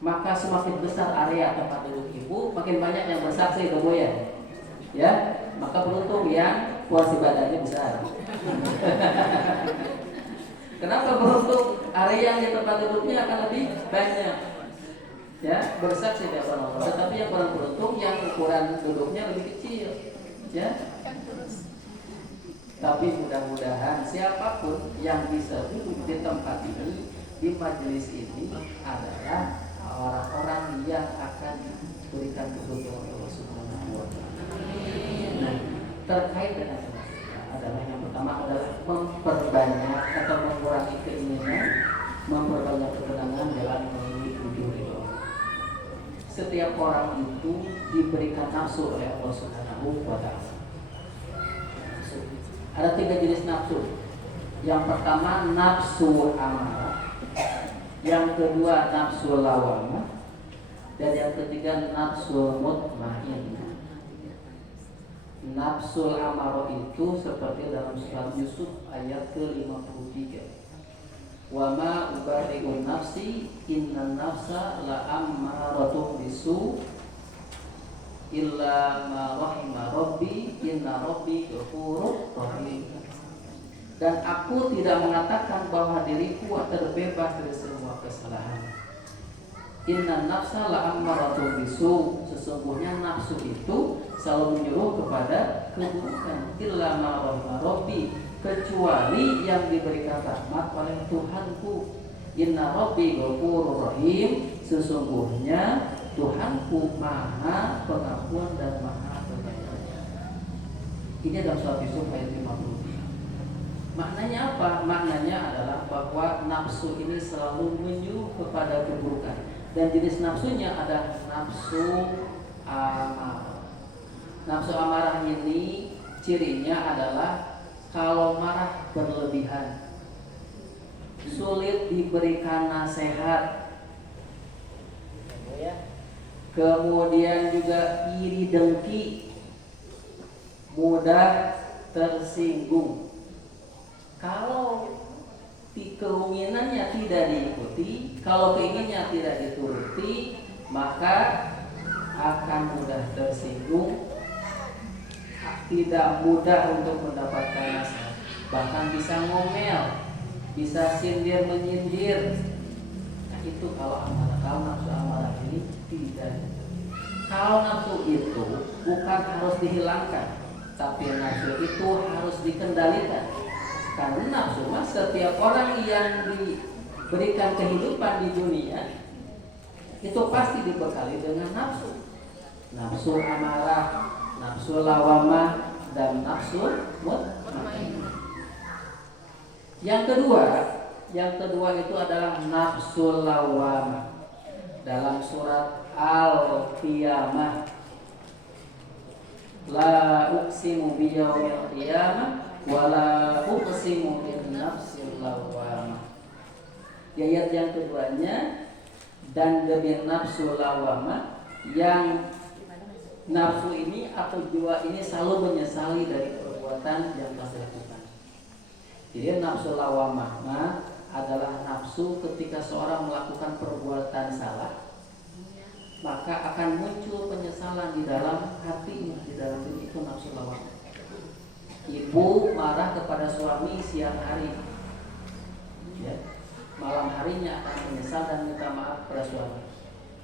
Maka semakin besar area tempat duduk ibu, makin banyak yang bersaksi ke Bu ya. Maka beruntung yang porsi badannya besar. Kenapa beruntung? Area yang tempat duduknya akan lebih banyak. Ya, bersaksi di hadapan Allah. Tetapi yang kurang beruntung yang ukuran duduknya lebih kecil. Ya. Tapi mudah-mudahan siapapun yang bisa duduk di tempat ini, di majelis ini adalah orang-orang yang akan diberikan keberkahan Allah Subhanahu wa taala. Nah, terkait dengan adalah yang pertama adalah memperbanyak atau mengurangi keinginan, memperbanyak ketenangan dalam menuju ridho. Setiap orang itu diberikan nafsu oleh Allah Subhanahu wa taala. Ada 3 jenis nafsu. Yang pertama nafsu amarah, yang kedua nafsu lawamah, dan yang ketiga nafsu mutmainnah. Nafsu amarah itu seperti dalam surat Yusuf ayat ke-53. Wa ma ubari'u nafsi innan nafsa la'ammaratun bisu illa ma rahima rabbi inna rabbi ghafurur rahim. Dan aku tidak mengatakan bahwa diriku terbebas dari semua kesalahan. Inna nafsa la'ammaratun bisu, sesungguhnya nafsu itu selalu menyuruh kepada keburukan. Illa ma rahima rabbi, kecuali yang diberikan rahmat oleh Tuhanku. Inna rabbi ghafurur rahim, sesungguhnya Tuhanku maha pengampun dan maha penyayang. Ini dalam surat Yusuf ayat 53. Maknanya apa? Maknanya adalah bahwa nafsu ini selalu menyuruh kepada keburukan. Dan jenis nafsunya ada nafsu amarah. Nafsu amarah ini cirinya adalah kalau marah berlebihan, sulit diberikan nasihat, kemudian juga iri dengki, mudah tersinggung. Kalau keinginannya tidak diikuti, kalau keinginannya tidak dituruti, maka akan mudah tersinggung, tidak mudah untuk mendapatkan nasihat, bahkan bisa ngomel, bisa sindir menyindir. Nah itu kalau amarah. Kalau nafsu amarah ini tidak. Kalau nafsu itu bukan harus dihilangkan, tapi nafsu itu harus dikendalikan. Karena nafsu mas setiap orang yang diberikan kehidupan di dunia itu pasti dibekali dengan nafsu. Nafsu amarah, nafsu lawamah, dan nafsu mutmainnah. Yang kedua itu adalah nafsu lawamah. Dalam surat Al-Qiyamah, la uqsimu biyaumil qiyamah wa la uqsimu bin nafsil lawamah. Di ayat yang keduanya, dan demi nafsu lawamah, yang nafsu ini atau jiwa ini selalu menyesali dari perbuatan yang telah dilakukan. Jadi nafsu lawamah adalah nafsu ketika seorang melakukan perbuatan salah, maka akan muncul penyesalan di dalam hatinya, di dalam diri. Itu nafsu lawamah. Ibu marah kepada suami siang hari, ya, malam harinya akan menyesal dan minta maaf kepada suami.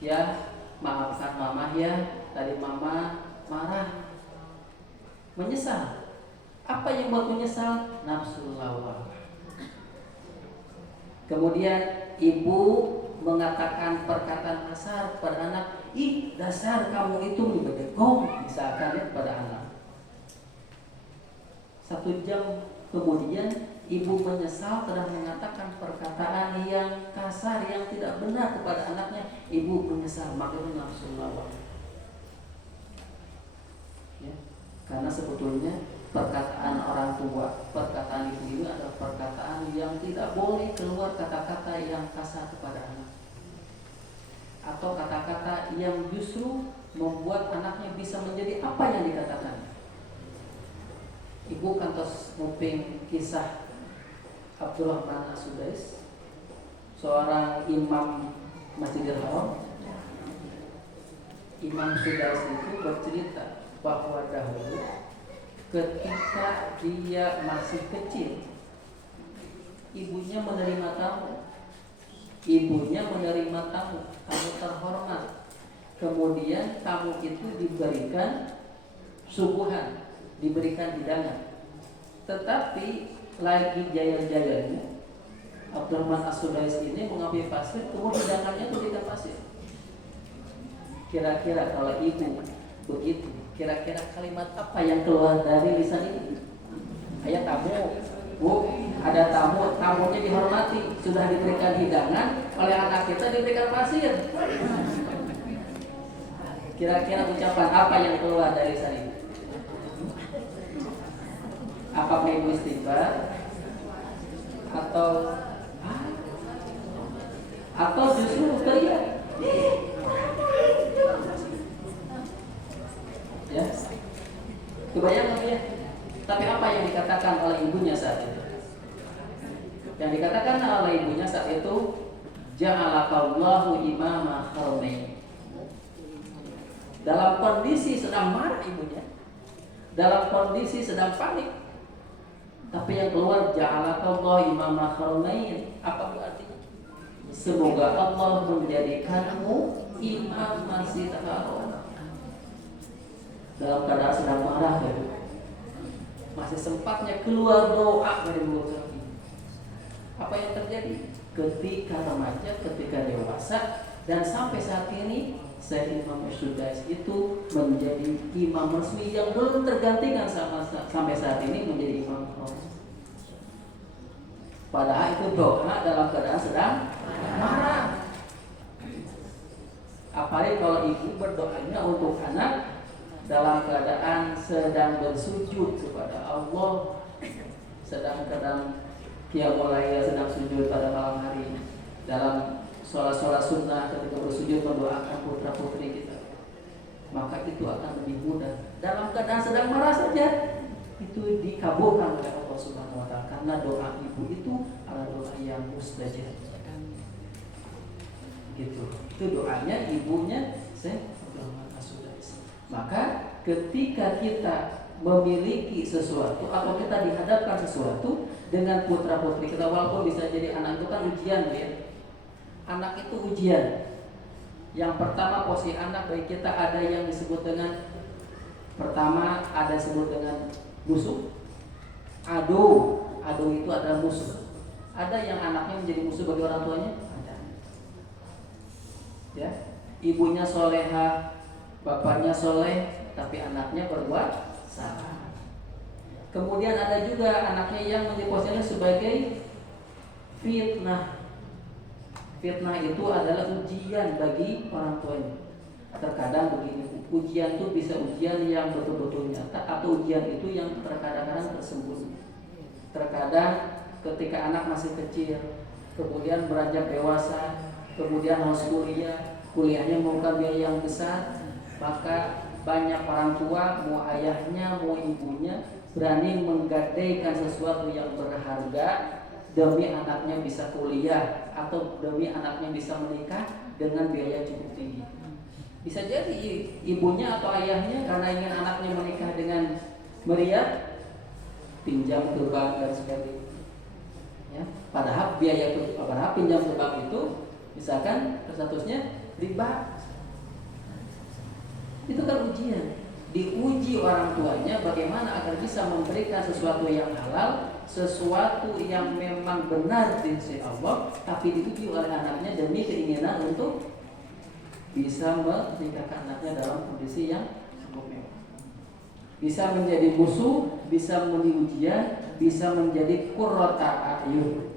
Ya, maafkan mama ya, tadi mama marah, menyesal. Apa yang buat menyesal? Nafsu lawamah. Kemudian ibu mengatakan perkataan kasar kepada anak, ih dasar kamu itu bedegong, misalkan ya, kepada anak. 1 jam kemudian ibu menyesal telah mengatakan perkataan yang kasar, yang tidak benar kepada anaknya. Ibu menyesal, makanya nafsu lawamah. Ya, karena sebetulnya perkataan orang tua, perkataan ibu ini adalah perkataan yang tidak boleh keluar, kata-kata yang kasar kepada anak, atau kata-kata yang justru membuat anaknya bisa menjadi apa yang dikatakan. Ibu kantos nguping kisah Abdurrahman As-Sudais, seorang imam Masjidil Haram. Imam Sudais itu bercerita bahwa dahulu ketika dia masih kecil, ibunya menerima tamu. Tamu terhormat. Kemudian tamu itu diberikan suguhan, diberikan hidangan. Tetapi lagi jaya-jayanya, Abdurrahman As-Sudais ini mengambil pasir, kemudian hidangannya itu tidak pasir. Kira-kira kalau ibu begitu, kira-kira kalimat apa yang keluar dari lisan ini? Ayah tamu, bu, ada tamu, tamunya dihormati, sudah diberikan hidangan, oleh anak kita diberikan pasir. Kira-kira ucapan apa yang keluar dari lisan ini? Apakah ibu istighfar atau justru teriak? Ya, kebayang ya. Tapi apa yang dikatakan oleh ibunya saat itu? Yang dikatakan oleh ibunya saat itu, ja'alakallahu imama haramain. Dalam kondisi sedang marah ibunya, dalam kondisi sedang panik, tapi yang keluar ja'alakallahu imama haramain. Apa artinya? Semoga Allah menjadikanmu imam Masjid Haram. Dalam keadaan sedang marah ya, masih sempatnya keluar doa dari mulut. Apa yang terjadi? Ketika remaja, ketika dewasa, dan sampai saat ini, Syekh Imam As-Sudais itu menjadi imam resmi yang belum tergantikan sampai saat ini menjadi imam resmi. Padahal itu doa dalam keadaan sedang marah. Apalagi kalau ibu berdoanya untuk anak dalam keadaan sedang bersujud kepada Allah, sedang qiyamul lail, sedang sujud pada malam hari, dalam sholat sunnah ketika bersujud mendoakan putra putri kita, maka itu akan lebih mudah. Dalam keadaan sedang marah saja itu dikabulkan oleh Allah Subhanahu wa taala, karena doa ibu itu adalah doa yang mustajab. Gitu. Itu doanya ibunya maka ketika kita memiliki sesuatu atau kita dihadapkan sesuatu dengan putra putri kita, walaupun bisa jadi anak itu kan ujian ya. Anak itu ujian. Yang pertama posisi anak bagi kita ada yang disebut dengan pertama ada disebut dengan musuh. Adu itu adalah musuh. Ada yang anaknya menjadi musuh bagi orang tuanya? Ada. Ya, ibunya soleha, bapaknya soleh, tapi anaknya berbuat salah. Kemudian ada juga anaknya yang menjadi posisinya sebagai fitnah. Fitnah itu adalah ujian bagi orang tuanya. Terkadang begini, ujian itu bisa ujian yang betul-betul nyata, atau ujian itu yang terkadang-kadang tersembunyi. Terkadang ketika anak masih kecil, kemudian beranjak dewasa, kemudian harus kuliahnya memerlukan biaya yang besar, maka banyak orang tua, mau ayahnya, mau ibunya, berani menggadaikan sesuatu yang berharga demi anaknya bisa kuliah atau demi anaknya bisa menikah dengan biaya cukup tinggi. Bisa jadi ibunya atau ayahnya karena ingin anaknya menikah dengan meriah, pinjam ke bank dan sebagainya. Ya, padahal pinjam ke bank itu misalkan statusnya riba. Itu kan ujian. Diuji orang tuanya bagaimana agar bisa memberikan sesuatu yang halal, sesuatu yang memang benar di sisi Allah, tapi diuji oleh anaknya demi keinginan untuk bisa menikahkan anaknya dalam kondisi yang cukup mewah. Bisa menjadi musuh, bisa menjadi ujian, bisa menjadi qurrata a'yun.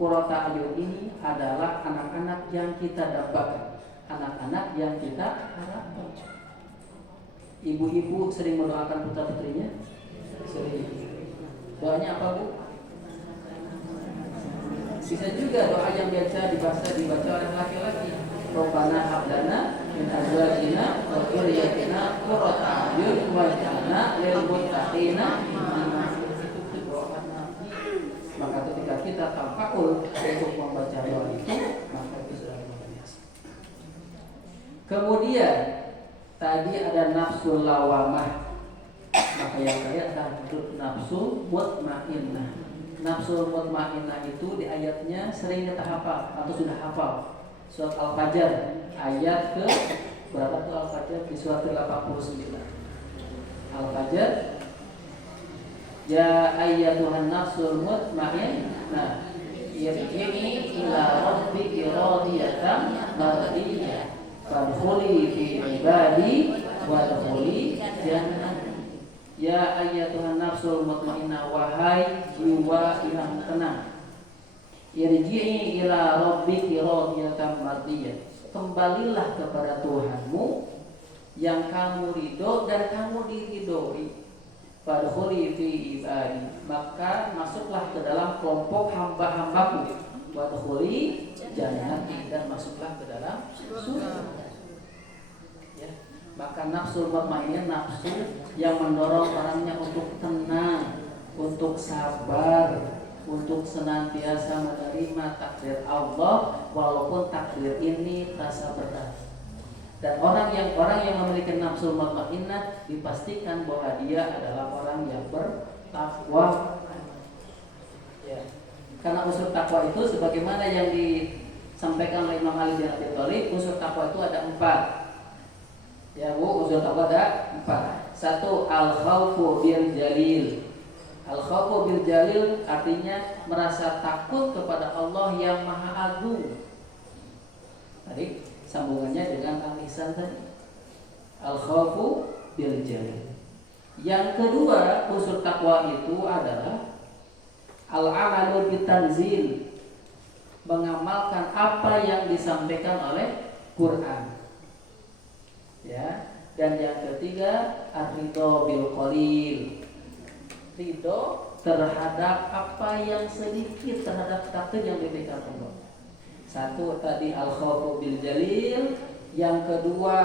Qurrata a'yun ini adalah anak-anak yang kita dapatkan, anak-anak yang kita harapkan. Ibu-ibu sering mendoakan putra-putrinya? Sering. Doanya apa, Bu? Bisa juga doa yang biasa dibaca oleh laki-laki. Rabbana hab lana min azwajina wa dzurriyyatina qurrata a'yun waj'alna lil muttaqina imama. Maka ketika kita tafakkur untuk membaca doa itu, maka itu sudah luar biasa. Kemudian tadi ada nafsul lawamah, maka yang kaya adalah nafsul mutmainnah. Nafsul mutmainnah itu di ayatnya sering kita hafal atau sudah hafal. Surat Al-Fajr ayat ke berapa tuh Al-Fajr di surat ke-89. Al-Fajr, ya ayyatuhan nafsul mutmainnah irji'i ila rabbiki radiyatan mardiyah fadkhuli fi ibadi wadkhuli jannah. Ya ayyatuhan nafsul mutmainnah, wahai jiwa yang tenang, irji'i ila rabbiki radiyatan mardiyah, kembalilah kepada Tuhanmu yang kamu ridho dan kamu diridhoi. Fadkhuli fi ibadi, maka masuklah ke dalam kelompok hamba-hambaku. Wadkhuli jannati, dan masuklah ke dalam surga. Ya. Maka nafsu mutmainnah nafsu yang mendorong orangnya untuk tenang, untuk sabar, untuk senantiasa menerima takdir Allah walaupun takdir ini terasa berat. Dan orang yang memiliki nafsu mutmainnah dipastikan bahwa dia adalah orang yang bertakwa. Ya. Karena unsur takwa itu sebagaimana yang disampaikan oleh Imam Ali bin Abi Thalib, unsur takwa itu ada 4. Ya Bu, unsur takwa ada 4. 1, al-khaufu bil jalil. Al-khaufu bil jalil artinya merasa takut kepada Allah yang Maha Agung. Tadi sambungannya dengan al-ihsan tadi. Al-khaufu bil jalil. Yang kedua, unsur takwa itu adalah al-amalu bitanzil, mengamalkan apa yang disampaikan oleh Quran. Ya. Dan yang ketiga, ar-ridho bil qalil. Ridho terhadap apa yang sedikit, terhadap takdir yang diberikan Allah. Satu tadi al-khawfu bil jalil, yang kedua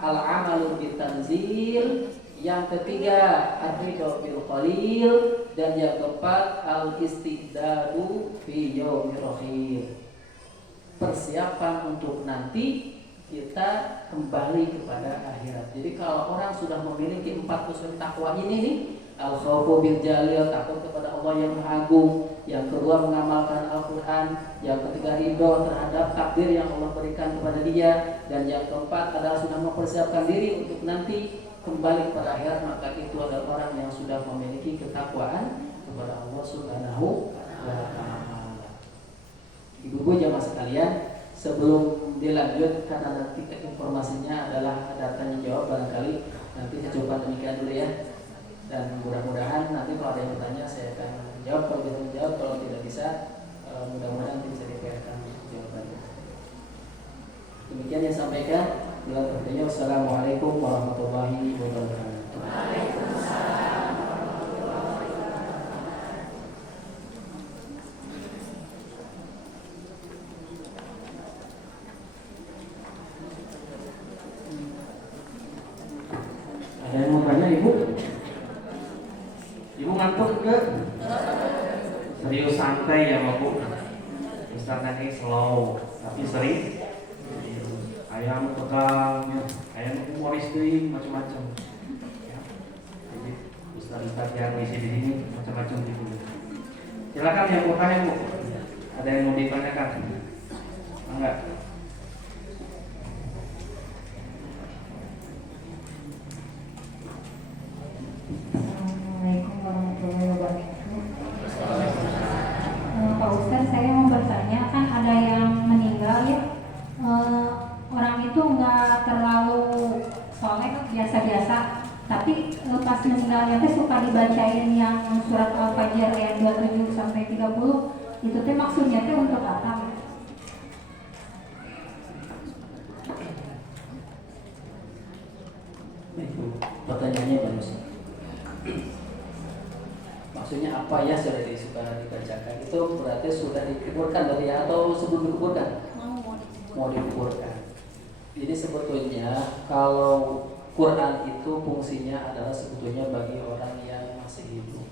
al-amalu bil tanzil, yang ketiga ar-ridho bil qalil, dan yang keempat al-istidadu fi yaumir akhir. Persiapan untuk nanti kita kembali kepada akhirat. Jadi kalau orang sudah memiliki 4 unsur takwa ini nih, al-khawfu bil jalil, takut kepada Allah yang Maha Agung, yang kedua mengamalkan Al-Qur'an, yang ketiga ridho terhadap takdir yang Allah berikan kepada dia, dan yang keempat adalah sudah mempersiapkan diri untuk nanti kembali kepada akhirat, maka itu adalah orang yang sudah memiliki ketakwaan kepada Allah Subhanahu wa ta'ala. Ibu-ibu jamaah sekalian, sebelum dilanjut, karena nanti informasinya adalah ada tanya jawab, barangkali nanti saya coba demikian dulu ya. Dan mudah-mudahan nanti kalau ada yang bertanya saya akan jawab, kalau bisa menjawab, kalau tidak bisa mudah-mudahan nanti bisa diberikan jawabannya. Demikian yang sampaikan. Bila bertanya, wassalamualaikum warahmatullahi wabarakatuh. Waalaikumsalam. Ada yang mau tanya ibu? Ibu ngantuk ke? Serius santai ya Bu. Ustaz tadi slow tapi sering. Ayam tegang, ayam humoris deh, macam-macam. Ya. Jadi Ustaz yang ngisi di sini macam-macam gitu. Silakan yang mau tanya Bu. Ada yang mau ditanyakan? Enggak? Assalamualaikum warahmatullahi wabarakatuh. Pak Ustaz, saya mau bertanya, kan ada yang meninggal ya, orang itu nggak terlalu soleh, biasa-biasa, tapi pas meninggalnya teh suka dibacain yang surat Al-Fajr ayat 27 sampai 30, itu teh maksudnya teh untuk apa? Pertanyaannya bagus. Maksudnya apa ya sudah dibacakan? Itu berarti sudah dikuburkan dari atau sebelum dikuburkan? Mau dikuburkan. Jadi sebetulnya kalau Quran itu fungsinya adalah sebetulnya bagi orang yang masih hidup.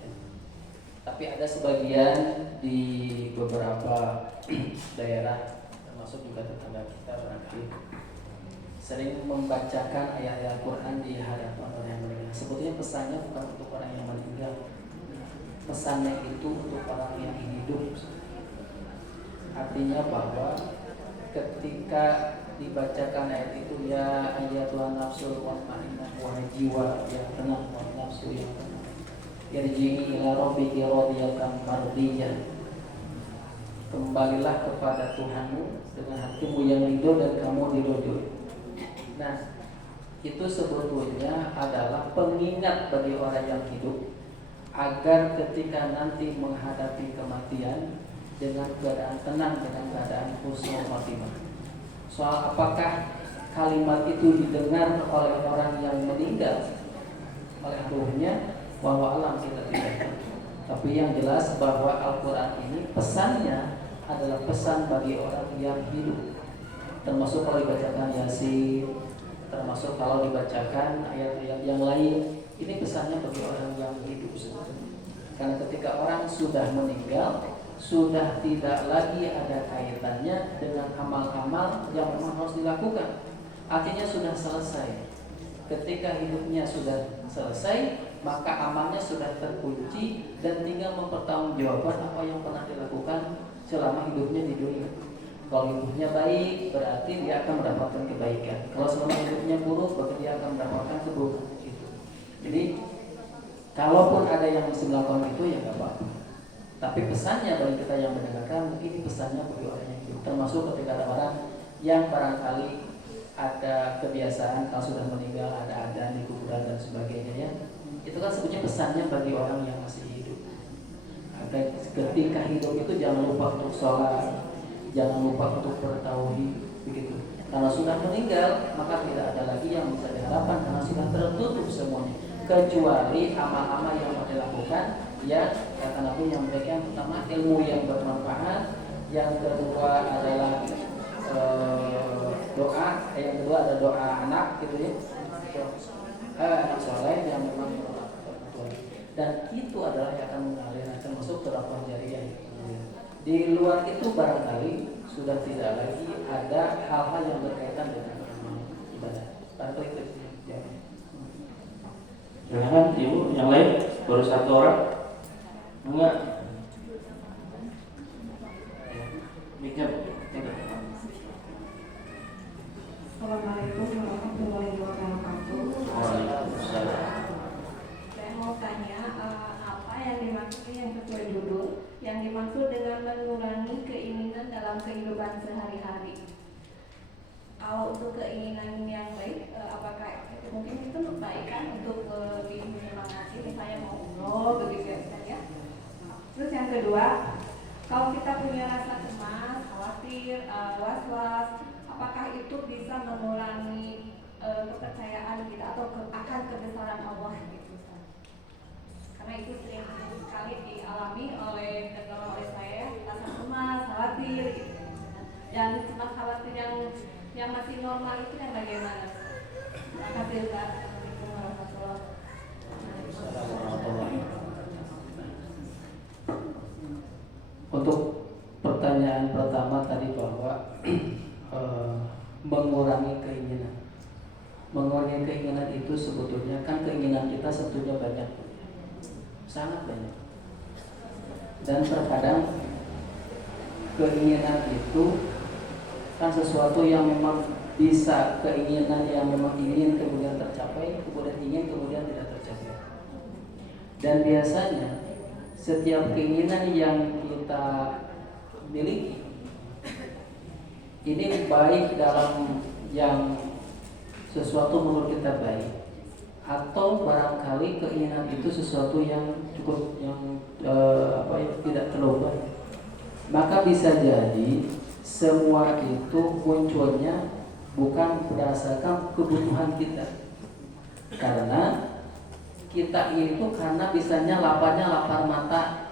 Ya. Tapi ada sebagian di beberapa daerah, termasuk juga tetangga kita barangkali, sering membacakan ayat-ayat Quran di hadapan orang yang meninggal. Sebetulnya pesannya bukan untuk orang yang meninggal, pesannya itu untuk orang yang hidup. Artinya bahwa ketika dibacakan ayat itu, ya ayatul nafsul mutmainnah, wahai jiwa yang tenang, wahai nafsu yang tenang, yarji'i ila rabbiki radiyatan mardiyah, kembalilah kepada Tuhanmu dengan hatimu yang ridho dan kamu diridhoi. Nah, itu sebetulnya adalah pengingat bagi orang yang hidup agar ketika nanti menghadapi kematian dengan keadaan tenang, dengan keadaan husnul khotimah. Soal apakah kalimat itu didengar oleh orang yang meninggal, oleh ruhnya, bahwa alam kita tidak tahu. Tapi yang jelas bahwa Al-Quran ini pesannya adalah pesan bagi orang yang hidup, termasuk kalau dibacakan Yasin, termasuk kalau dibacakan ayat-ayat yang lain. Ini pesannya bagi orang yang hidup sebetulnya. Karena ketika orang sudah meninggal, sudah tidak lagi ada kaitannya dengan amal-amal yang memang harus dilakukan. Artinya sudah selesai. Ketika hidupnya sudah selesai, maka amalnya sudah terkunci dan tinggal mempertanggungjawabkan apa yang pernah dilakukan selama hidupnya di dunia. Kalau hidupnya baik, berarti dia akan mendapatkan kebaikan. Kalau selama hidupnya buruk, berarti dia akan mendapatkan keburukan. Jadi, kalaupun ada yang mesti melakukan itu, ya nggak apa-apa. Tapi pesannya bagi kita yang mendengarkan, ini pesannya bagi orang yang hidup. Termasuk ketika ada orang yang barangkali ada kebiasaan kalau sudah meninggal ada adzan di kuburan dan sebagainya ya. Itu kan sebetulnya pesannya bagi orang yang masih hidup. Agar ketika hidup itu jangan lupa untuk sholat, jangan lupa untuk bertauhid, begitu. Kalau sudah meninggal, maka tidak ada lagi yang bisa diharapkan karena sudah tertutup semuanya. Kecuali amal-amal yang mereka lakukan, ya kata Nabi yang mereka yang pertama ilmu yang bermanfaat, yang kedua adalah doa, yang kedua ada doa anak gitu ya, anak soleh yang memang bermanfaat. Dan itu adalah yang akan mengalir, akan masuk ke dakwah jariah. Di luar itu barangkali sudah tidak lagi ada hal-hal yang berkaitan dengan ibadah. Barangkali itu ya. Silakan Ibu, yang lain baru satu orang. Enggak. Mikir. Assalamualaikum warahmatullahi wabarakatuh. Waalaikumsalam. Saya mau tanya apa yang dimaksud yang sesuai judul, yang dimaksud dengan mengurangi keinginan dalam kehidupan sehari-hari. Kalau untuk keinginan yang baik, apakah mungkin itu baik kan untuk lebih menyemangati, misalnya mau umroh begitu ya. Terus yang kedua, kalau kita punya rasa cemas, khawatir, was-was, apakah itu bisa mengurangi kepercayaan kita atau akan kebesaran Allah gitu? Karena itu sering sekali dialami oleh saya, rasa cemas, khawatir gitu. Dan cemas khawatir yang masih normal itu yang bagaimana? Terima kasih Ustaz. Assalamualaikum warahmatullahi wabarakatuh. Untuk pertanyaan pertama tadi bahwa mengurangi keinginan. Mengurangi keinginan itu sebetulnya kan keinginan kita sebetulnya banyak, sangat banyak. Dan terkadang keinginan itu kan sesuatu yang memang bisa, keinginan yang memang ingin kemudian tercapai, kemudian ingin kemudian tidak tercapai. Dan biasanya setiap keinginan yang kita miliki ini baik dalam yang sesuatu menurut kita baik, atau barangkali keinginan itu sesuatu yang cukup tidak terlalu baik, maka bisa jadi semua itu munculnya bukan berdasarkan kebutuhan kita, karena kita itu karena bisanya lapar mata.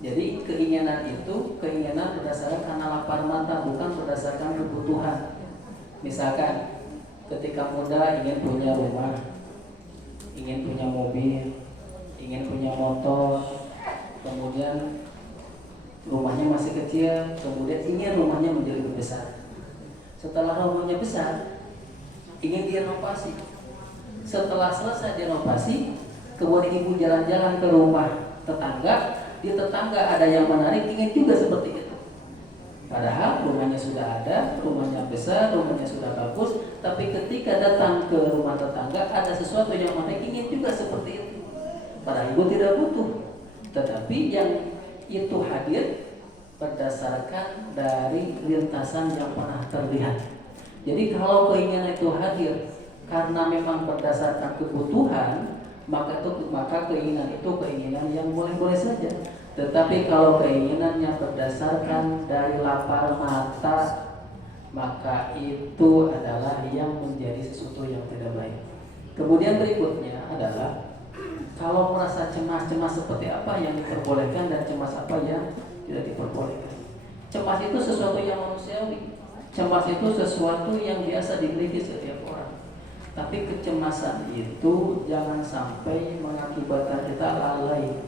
Jadi keinginan itu keinginan berdasarkan karena lapar mata, bukan berdasarkan kebutuhan. Misalkan ketika muda ingin punya rumah, ingin punya mobil, ingin punya motor, kemudian rumahnya masih kecil, kemudian ingin rumahnya menjadi lebih besar. Setelah rumahnya besar, ingin direnovasi. Setelah selesai direnovasi, kemudian ibu jalan-jalan ke rumah tetangga, di tetangga ada yang menarik, ingin juga seperti itu. Padahal rumahnya sudah ada, rumahnya besar, rumahnya sudah bagus, tapi ketika datang ke rumah tetangga ada sesuatu yang menarik, ingin juga seperti itu. Padahal ibu tidak butuh, tetapi yang itu hadir berdasarkan dari lintasan yang pernah terlihat. Jadi kalau keinginan itu hadir karena memang berdasarkan kebutuhan, maka keinginan itu keinginan yang boleh-boleh saja. Tetapi kalau keinginannya berdasarkan dari lapar mata, maka itu adalah yang menjadi sesuatu yang tidak baik. Kemudian berikutnya adalah kalau merasa cemas seperti apa yang diperbolehkan dan cemas apa yang tidak diperbolehkan. Cemas itu sesuatu yang manusiawi. Cemas itu sesuatu yang biasa dimiliki setiap orang. Tapi kecemasan itu jangan sampai mengakibatkan kita lalai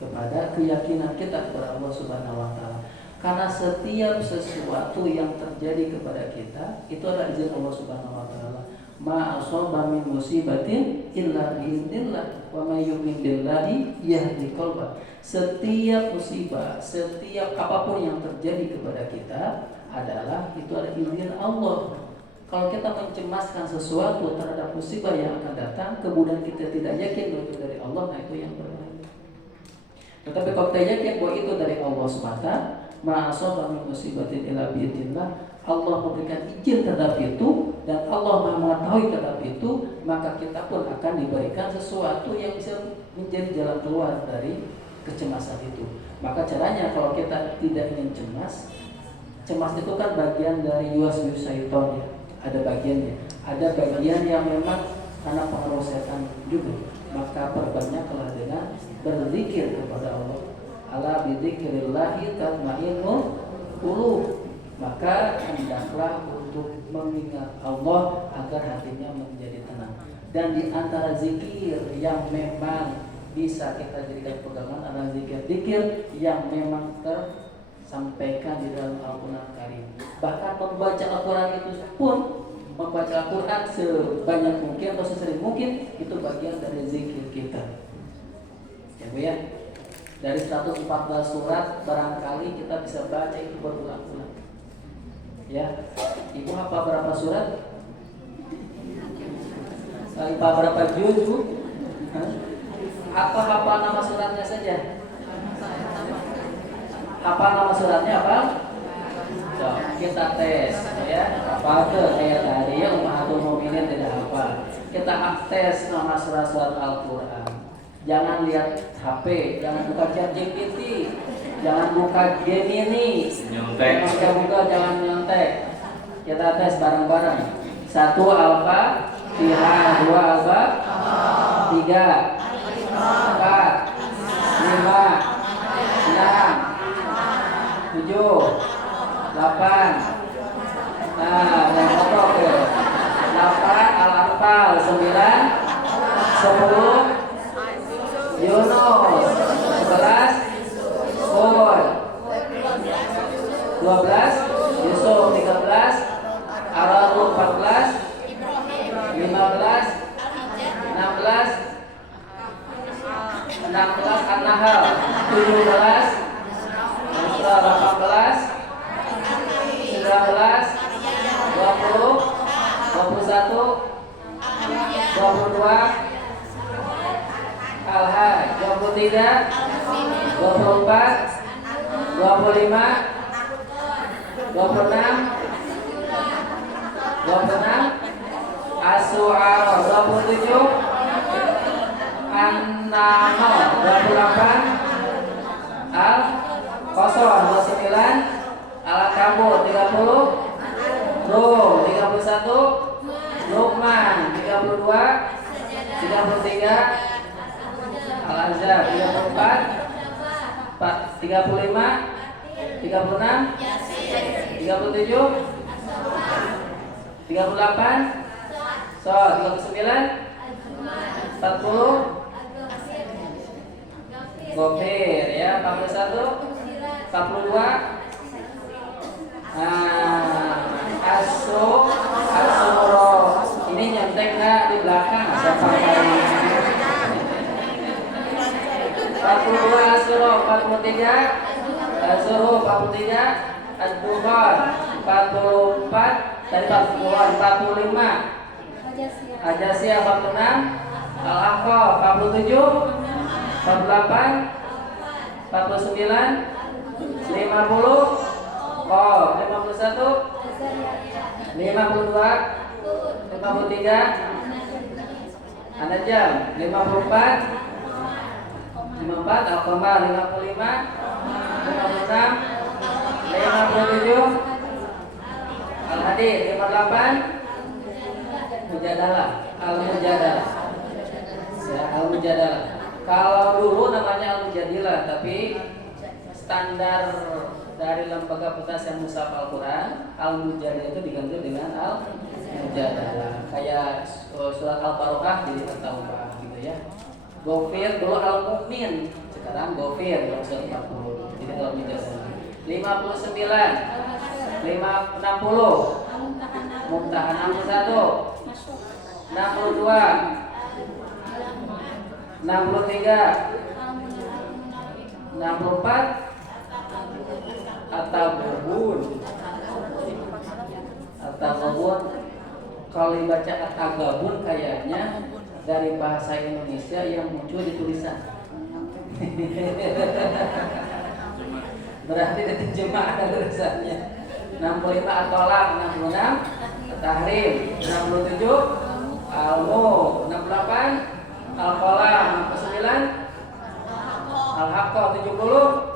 kepada keyakinan kita kepada Allah Subhanahu wa taala. Karena setiap sesuatu yang terjadi kepada kita itu adalah izin Allah Subhanahu wa taala. Ma asaba min musibatin illa biidznillah wa may yu'min billahi yahdi qalbah. Setiap musibah, setiap apapun yang terjadi kepada kita adalah itu adalah izin Allah. Kalau kita mencemaskan sesuatu terhadap musibah yang akan datang, kemudian kita tidak yakin bahwa itu dari Allah, nah itu yang berbahaya. Tetapi kalau kita yakin bahwa itu dari Allah semata, ma'asaba min musibatin illa biidznillah, Allah memberikan izin terhadap itu dan Allah Maha mengetahui terhadap itu, maka kita pun akan diberikan sesuatu yang bisa menjadi jalan keluar dari kecemasan itu. Maka caranya kalau kita tidak ingin cemas, cemas itu kan bagian dari yuwas syaiton ya. Ada bagiannya. Ada bagian yang memang karena pengaruh setan juga. Maka perbanyaklah dengan berzikir kepada Allah. Ala bidzikrillahi tatma'innul qulub. Maka hendaklah untuk mengingat Allah agar hatinya menjadi tenang. Dan di antara zikir yang memang bisa kita jadikan pegangan adalah zikir-zikir yang memang tersampaikan di dalam Al-Quran Karim. Bahkan membaca Al-Quran itu pun, membaca Al-Quran sebanyak mungkin atau sesering mungkin, itu bagian dari zikir kita. Ya Bu ya, dari 114 surat barangkali kita bisa baca itu berulang-ulang. Ya, Ibu hafal berapa surat? Hafal berapa juz Bu? Apa hafal nama suratnya saja? Hafal nama suratnya apa? So, kita tes ya. Hafal ke kayak tadi ya Ummahatul Mukminin tidak hafal. Kita tes nama surat-surat Al-Qur'an. Jangan lihat HP, jangan buka ChatGPT, jangan buka Gemini, Nyontek. jangan nyontek. Kita tes bareng-bareng. 1 Al-Fatihah, 2 Al-Fatihah, 3 4 5 6 7 8. Nah, yang kotor ke 8 Al-Anfal, 9 10 Yunus, 11 Hud, 12 Yusuf, 13 Ar-Ra'd, 14 15 16 An-Nahl, 17 Isra, 18 19 20 21 22 Al-Hajj, 23 24 25 26 As-Su'ara, 27 An-Nahl, 28 Al-Qasas, 29 Al-Ankabut, 30 Rum, 31 Luqman, 32 33 Al-Ahzab, 34 35 36 37 38 39 40 Gofir ya, 41 42 Asuro. Ini nyontek nggak di belakang? Siapa kali? 42 Asuro, 43 Asuro, 43 Ad-Dukhan, 44 dari 40-an, 45 Ajasiyah, 46 Al-Ahqaf, 47 48 49 50 Qaf, 51 52 53 An-Najm, 54 54 Al-Qamar, 55 56 57 Al-Hadid, 58 Mujadalah, Al-Mujadalah ya, Al-Mujadalah. Kalau dulu namanya Al-Mujadilah, tapi standar dari lembaga putasan Mushaf Al-Quran, Al-Mujadilah itu diganti dengan Al-Mujadalah. Kayak surat Al-Baqarah jadi At-Taubah gitu ya. Ghafir dulu Al-Mu'min, sekarang Ghafir dalam surat 40. Jadi Al-Mujadalah. 59 60 Mumtahan, 61 62 63 64 At-Tagabun. Kalau dibaca At-Tagabun kayaknya dari bahasa Indonesia yang muncul di tulisan. Berarti diterjemahkan tulisannya. 65 At-Tolak, 66 At-Tahrim, 67 Al-Mulk, 68 Al-Qalam, 69 Al-Haqqah, 70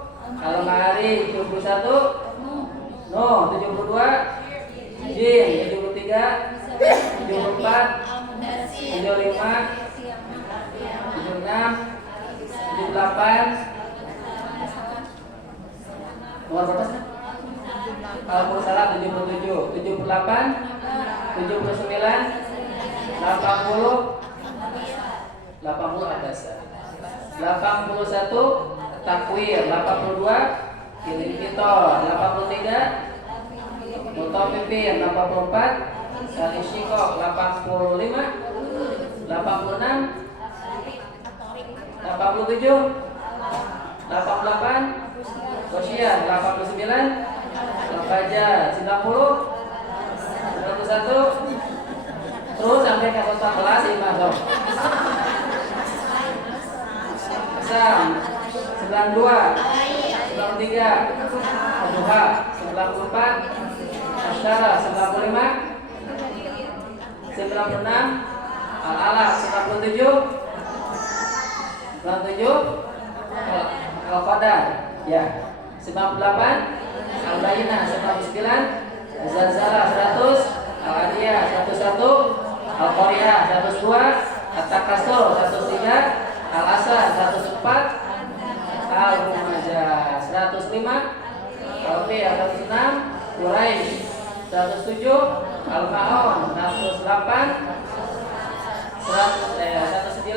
Al-Ma'arij, 71 Nur, No 72, Jim 73, 74, 75, 76, 78. Nomor berapa sih? Kalau salah 77, 78, 79, 80, 80 abasa, 81 takwir, 82 kirim kitor, 83 mutafifin, 84 kali syikok, 85, 86, 87, 88 Kosyian, 89 Al-Fajr, 90, 91 terus sampai ke 14 imam dong. Sam 92, 93 Duha, 94 Asyara, 95 96 Al-Alaq, 97 Al-Qadar ya, 98 Al-Bayyinah, 99 Az-Zalzalah, 100 Al-Adiyah, 101 Al-Qari'ah, 102 At-Takasur, 103 Al-Asr, 104 Al-Humajah, 105 Al-Fiyah, 106 Quraisy, 107 Al-Ma'un, 108 109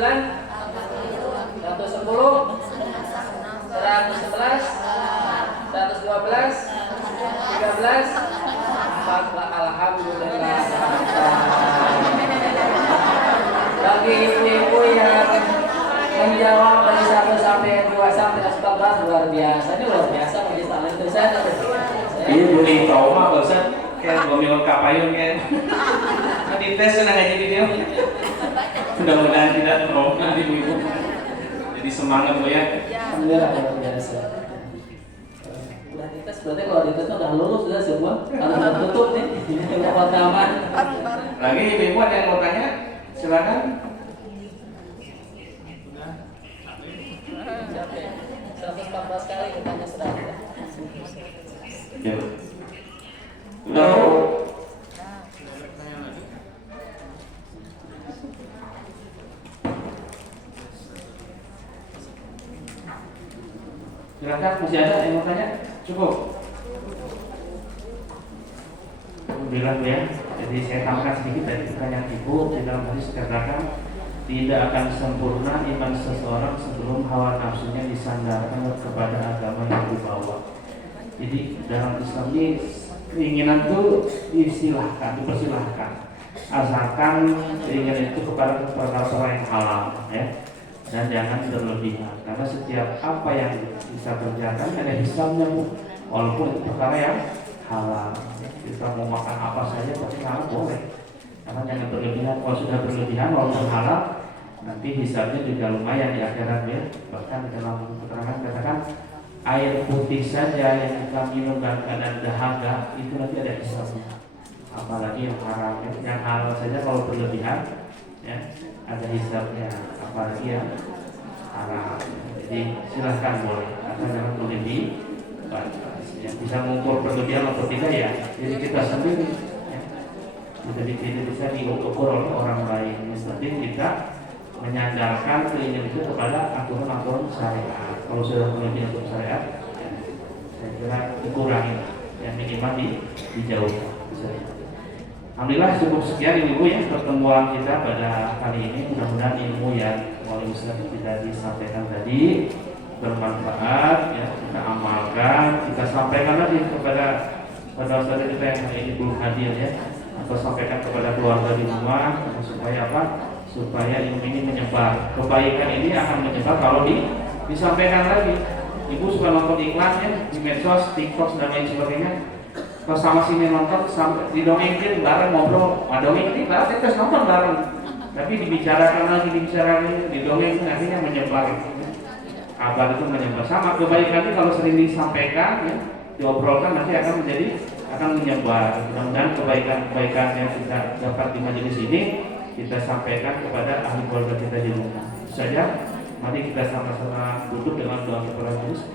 110 111 112 13 Alhamdulillah. Bagi ibu-ibu yang menjawab dari 1 sampai 2 sampai 14 luar biasa. Ini luar biasa majelis taklim itu saya. Ini boleh trauma Pak Ustaz. Kayak gomil kapayun kayak. Nanti tes senang aja video. Mudah-mudahan tidak trauma ibu-ibu. Jadi semangat Bu ya. Alhamdulillah luar biasa. Udah dites berarti kalau dites udah lulus sudah semua. Kalau udah tutup nih, ini pertama. Lagi ibu ada yang mau tanya? Silakan. Sampai 114 kali ditanya sudah. Ya. Udah. Silakan, masih ada yang mau tanya? Cukup. Alhamdulillah ya. Jadi saya tambahkan sedikit dari pertanyaan ibu di dalam hadis dikatakan tidak akan sempurna iman seseorang sebelum hawa nafsunya disandarkan kepada agama yang dibawa. Jadi dalam Islam ini keinginan itu dipersilahkan, asalkan keinginan itu kepada perkara yang halal ya. Dan jangan berlebihan karena setiap apa yang bisa kerjakan ada hisabnya walaupun itu perkara yang halal. Kita mau makan apa saja pasti halal boleh, karena jangan berlebihan. Kalau sudah berlebihan walaupun halal nanti hisabnya juga lumayan di akhirat ya. Bahkan dalam keterangan katakan air putih saja yang kita minum dalam keadaan dahaga itu nanti ada hisabnya, apalagi yang haram ya. Yang halal saja kalau berlebihan ya ada hisabnya, apalagi yang haram. Jadi silahkan boleh, asal jangan berlebih. Ya, bisa mengukur berlebihan atau tidak ya. Jadi kita sendiri ya. Jadi tidak bisa diukur oleh orang lain. Yang penting kita menyandarkan keinginan itu kepada aturan-aturan syariat. Kalau sudah berlebihan untuk syariat, ya, saya kira dikurangi, yang minimal dijauhkan. Alhamdulillah cukup sekian ibu ya pertemuan kita pada kali ini. Mudah-mudahan ilmu yang oleh Ustaz kita disampaikan tadi bermanfaat ya, kita amalkan, kita sampaikan lagi kepada saudara kita yang hari ini belum hadir ya, atau sampaikan kepada keluarga di rumah supaya apa? Supaya ilmu ini menyebar. Kebaikan ini akan menyebar kalau disampaikan lagi. Ibu suka nonton iklannya di medsos, TikTok dan lain sebagainya. Kalau sama sini nonton sampai didongengin bareng ngobrol, dongeng bareng terus nonton bareng. Tapi dibicarakan lagi, didongengin akhirnya menyebar. Kabar itu menyebar. Sama kebaikan ini kalau sering disampaikan ya, diobrolkan nanti akan menyebar. Mudah-mudahan kebaikan yang kita dapat di majelis ini kita sampaikan kepada ahli keluarga kita di rumah. Itu saja. Mari kita sama-sama duduk dengan doa kepada Yesus.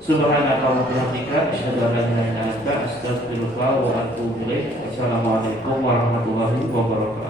Subhanaka wa bihamdika asyhadu an la ilaha illa anta astaghfiruka wa atubu ilaik. Assalamualaikum warahmatullahi wabarakatuh.